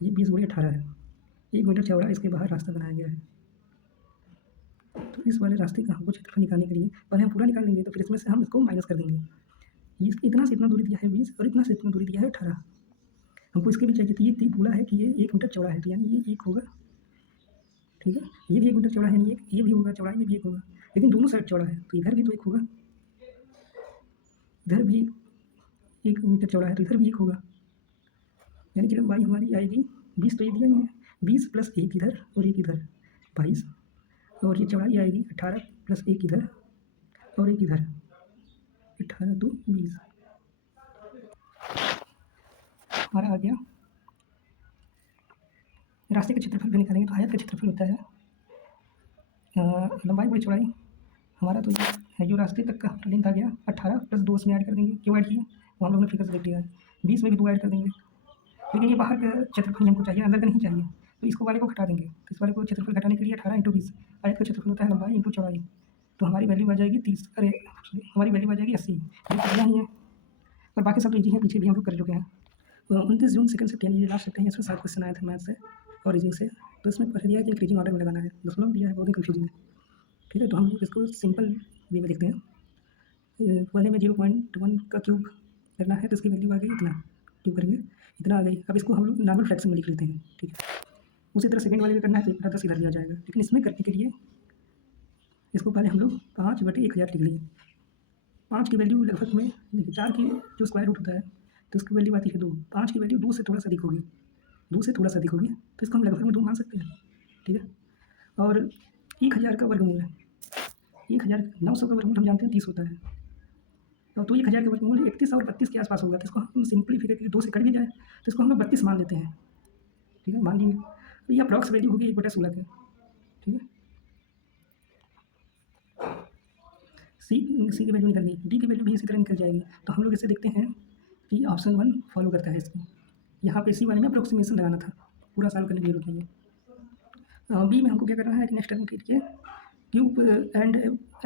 ये 20 × 18 है, 1 मीटर चौड़ा इसके बाहर रास्ता बनाया गया है। तो इस वाले रास्ते का हमको क्षेत्रफल निकालने के लिए पहले हम पूरा निकाल लेंगे, तो फिर इसमें से हम इसको माइनस कर देंगे। ये इतना से इतना दूरी दिया है 20, और इतना से इतना दूरी दिया है 18। हमको इसके भी चाहिए, तो ये बोला है कि ये 1 मीटर चौड़ा है, तो यानी ये 1 होगा। ठीक है, ये भी 1 मीटर चौड़ा है, यानी ये भी होगा, चौड़ाई में भी 1 होगा, लेकिन दोनों साइड चौड़ा है, तो इधर भी तो 1 होगा, इधर भी 1 मीटर चौड़ा है, तो इधर भी 1 होगा, यानी कि लंबाई हमारी आएगी 20, तो ये दिया ही है 20 प्लस 1 इधर और 1 इधर 22, और ये चौड़ाई आएगी 18 प्लस 1 इधर और 1 इधर, 18 2 20, हमारा आ गया। रास्ते का क्षेत्रफल भी निकालेंगे, तो आयत का क्षेत्रफल होता है लंबाई बड़ी चौड़ाई, हमारा तो ये है जो रास्ते तक का लेंथ आ गया 18 प्लस 2 इसमें ऐड कर देंगे, क्यों ऐड किया वो हम लोग ने फिगर से देख लिया है, 20 में भी 2 ऐड कर देंगे, लेकिन ये बाहर का क्षेत्रफल हमको चाहिए, अंदर का नहीं चाहिए, तो इसको वाले को घटा देंगे, तो इस वाले को क्षेत्रफल घटाने के लिए 18 × 20, आयत का क्षेत्रफल होता है लंबाई इंटू चौड़ाई, तो हमारी वैल्यू आ जाएगी 30, अरे हमारी वैल्यू आ जाएगी 80, ये कितना ही है, और बाकी सब तो इजी है, पीछे भी हम लोग कर चुके हैं। 29 जून सेकंड से यानी ये लास्ट सकते हैं, इसमें 7 क्वेश्चन आए थे मैथ से और रीजनिंग से, तो इसमें पढ़ दिया है कि इंक्रीजिंग ऑर्डर में लगाना है, दशमलव दिया है, बहुत ही कन्फ्यूजिंग है। ठीक है, तो हम लोग इसको सिंपल वे में देखते हैं। पहले में 0.1 का क्यूब करना है, तो इसकी वैल्यू आ गई इतना, क्यूब करेंगे इतना आ गई। अब इसको हम लोग नॉर्मल फ्रैक्शन में लिख लेते हैं। ठीक है, उसी तरह सेकंड वाले में करना है, तो इतना 10 इधर लिया जाएगा, लेकिन इसमें करने के लिए इसको पहले हम लोग 5/1000 लिख लिए। 5 की वैल्यू लगभग में देखिए, 4 की जो स्क्वायर रूट होता है तो उसकी वैल्यू आती है 2, 5 की वैल्यू 2 से थोड़ा सा अधिक होगी, 2 से थोड़ा सा अधिक होगी, तो इसको हम लगभग में 2 मान सकते हैं। ठीक है, और 1000 का वर्गमूल है, 900 का वर्गमूल हम जानते हैं 30 होता है, तो 1000 का वर्गमूल 31 और 32 के आसपास होगा, तो इसको हम सिंपलीफाई करके 2 से कट भी जाए तो इसको हम लोग 32 मान लेते हैं। ठीक है, मान लेंगे, तो ये अप्रॉक्स वैल्यू होगी 1/16 की। ठीक है, सी की वैल्यू निकल गई, डी की वैल्यू भी इसी तरह निकल जाएगी, तो हम लोग इसे देखते हैं कि ऑप्शन 1 फॉलो करता है इसको। यहाँ पे सी वाले में अप्रोक्सीमेशन लगाना था, पूरा सॉल्व करने की जरूरत नहीं है। बी में हमको क्या करना है कि नेक्स्ट टर्म के लिए cube and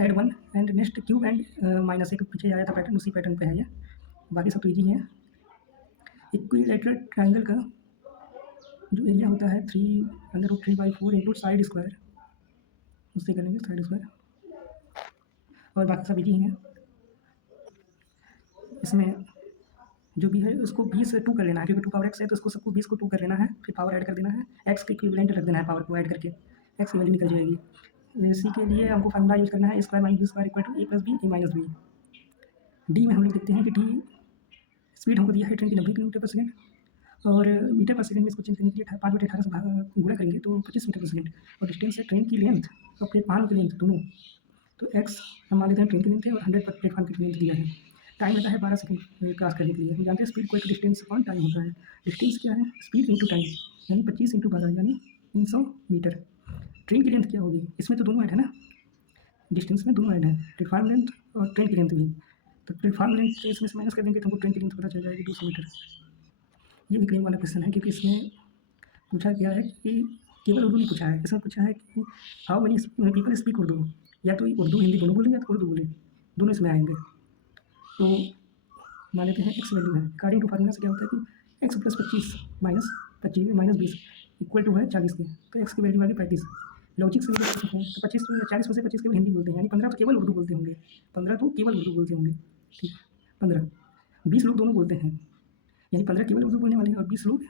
add 1 and next cube and -1 पीछे आया था पैटर्न, उसी पैटर्न पे है ये, बाकी सब तो ईजी है। इक्विलैटरल ट्रायंगल का जो एरिया होता है 3√3/4 इंटू साइड स्क्वायर, उससे करेंगे साइड स्क्वायर, और बाकी सब इजी हैं। इसमें जो भी है उसको 20 से 2 कर लेना है, क्योंकि 2 पावर x है, तो उसको सबको 20 को 2 कर लेना है, फिर पावर ऐड कर देना है, x के इक्विवेलेंट रख देना है, पावर को ऐड करके x की वैल्यू निकल जाएगी। सी के लिए हमको फार्मूला यूज़ करना है a² - b² = a + b a - b। D में हम लोग देखते हैं कि डी स्पीड हमको दिया है 20 90 किलोमीटर पर सेकेंड, और मीटर पर सेकंड में इसको चेंज करने के लिए 5/18 से गुणा करेंगे तो 25 मीटर पर सेकंड। और डिस्टेंस है ट्रेन की लेंथ और प्लेटफार्म की लेंथ दोनों, तो एक्स हम मान लेते हैं ट्रेन की लेंथ है और 100 पर प्लेटफार्म की लेंथ दिया है। टाइम रहता है 12 सेकंड क्रॉस करने के लिए। हम जानते हैं स्पीड कोई डिस्टेंस अपॉन टाइम होता है। डिस्टेंस क्या है? स्पीड इंटू टाइम, यानी 25 इंटू 12 यानी 300 मीटर। ट्रेन की लेंथ क्या होगी? इसमें तो दोनों ऐड है ना, डिस्टेंस में दोनों ऐड है, प्लेटफार्म लेंथ और ट्रेन की लेंथ भी। तो प्लेटफार्म लेंथ इसमें से माइनस कर देंगे तो हमको ट्रेन की लेंथ पता चल जाएगी 200 मीटर। ये भी क्लेम वाला क्वेश्चन है, क्योंकि इसमें पूछा गया है कि केवल उर्दू नहीं पूछा है, इसमें पूछा है कि how many people speak Urdu, या तो उर्दू हिंदी दोनों बोले या तो उर्दू बोले, दोनों इसमें आएंगे। तो मान लेते हैं एक्स वैल्यू है, अकॉर्डिंग टू फार्मूला से क्या होता है कि X plus 25 minus 20 equal to है 40 के, तो एक्स की वैल्यू आ गई 35। लॉजिक से लेकर सकते हैं तो 25 40 में से 25 केवल हिंदी बोलते हैं, यानी 15 तो केवल उर्दू बोलते होंगे, 15 तो केवल उर्दू बोलते होंगे, ठीक, 15 20 लोग दोनों बोलते हैं, यानी 15 केवल उर्दू बोलने वाले हैं और 20 लोग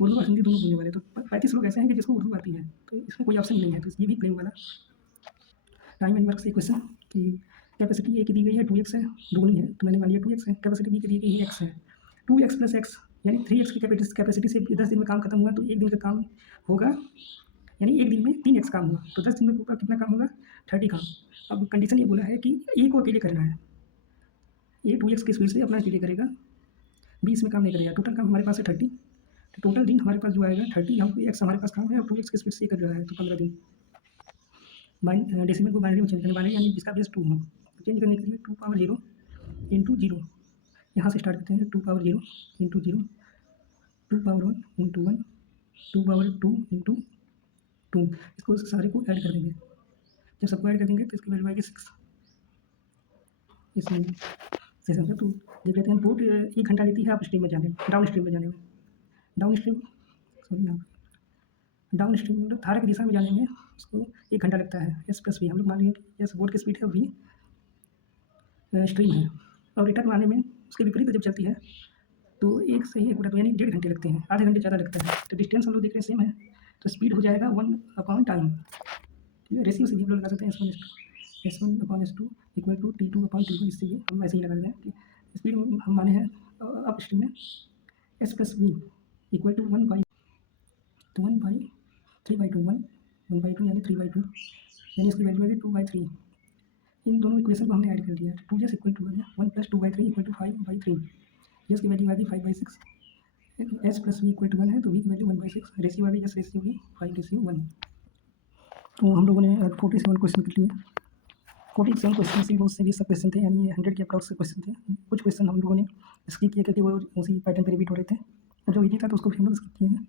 उर्दू और हिंदी दोनों बोलने वाले। तो 35 लोग ऐसे हैं कि जिसको उर्दू आती है, तो इसमें कोई ऑप्शन नहीं है, तो ये भी क्लेम वाला। टाइम एंड वर्क से क्वेश्चन कि कैपेसिटी ए की दी गई है 2x है, दोगुनी है, तो मैंने मान लिया 2x है। कैपेसिटी बी की दी गई है x है, 2x प्लस एक्स यानी 3x की कैपेसिटी से 10 दिन में काम खत्म हुआ, तो एक दिन का काम होगा, यानी एक दिन में 3x काम हुआ, तो 10 दिन में पूरा कितना काम होगा? 30 काम। अब कंडीशन ये बोला है कि ए को अकेले करना है, ये 2x की स्पीड से अपना अकेले करेगा, बी इसमें काम नहीं करेगा। टोटल काम हमारे पास है 30, तो टोटल दिन हमारे पास जो आएगा 30, हम एक्स हमारे पास काम है और 2x की स्पीड से कर रहा है, तो 15 दिन। डेसिमल को बाइनरी में चेंज करना, बाइनरी यानी जिसका बेस 2 हो, चेंज करने के लिए 2 पावर 0 इंटू 0, यहाँ से स्टार्ट करते हैं। 2 power 0 into 0, 2 power 1 into 1, 2 power 2 into 2, इसको सारे को ऐड कर देंगे। जब सबको ऐड कर देंगे तो इसकी वैल्यू आएगी 6। इसमें से समझो तो देख लेते हैं। बोट 1 घंटा लेती है अप स्ट्रीम में जाने में, डाउन स्ट्रीम में जाने में, डाउन स्ट्रीम मतलब धारा की दिशा में जाने में उसको 1 घंटा लगता है। एस प्लस वी हम लोग मान लेंगे कि एस बोट की स्पीड है, वी स्ट्रीम है, और रिटर्न आने में उसके विपरीत जब चलती है तो 1 से 1 बटा 2 यानी 1.5 घंटे लगते हैं, आधे घंटे ज़्यादा लगता है। तो डिस्टेंस हम लोग देख रहे हैं सेम है, तो स्पीड हो जाएगा 1 अपॉन टाइम, ठीक है। रेशियो से भी हम लोग लगा सकते हैं S1 upon S2 equal to T2 upon T1, इससे ये हम ऐसे ही लगा देते हैं कि स्पीड हम माने हैं अप स्ट्रीम में S plus V equal to 1/3/2 1/2 यानी 3/2, यानी इसकी वैल्यू है 2/3। इन दोनों इक्वेशन को हमने ऐड कर दिया, 2s equal to 1 plus 2/3 equal to 5/3, S की वैल्यू आ गई 5/6, S plus V equal to 1 है तो वी की वैल्यू 1/6, रेशियो आ गई एस रेशियो वी 5:1। तो हम लोगों ने 47 क्वेश्चन कर लिए। 47 क्वेश्चन से बहुत से 20 क्वेश्चन थे, यानी 100 के अप्रॉक्स क्वेश्चन थे। कुछ क्वेश्चन हम लोगों ने स्किप किए क्योंकि वो उसी पैटर्न पर रिपीट हो रहे थे, और जो इजी था तो उसको भी हम लोग स्किप किए हैं।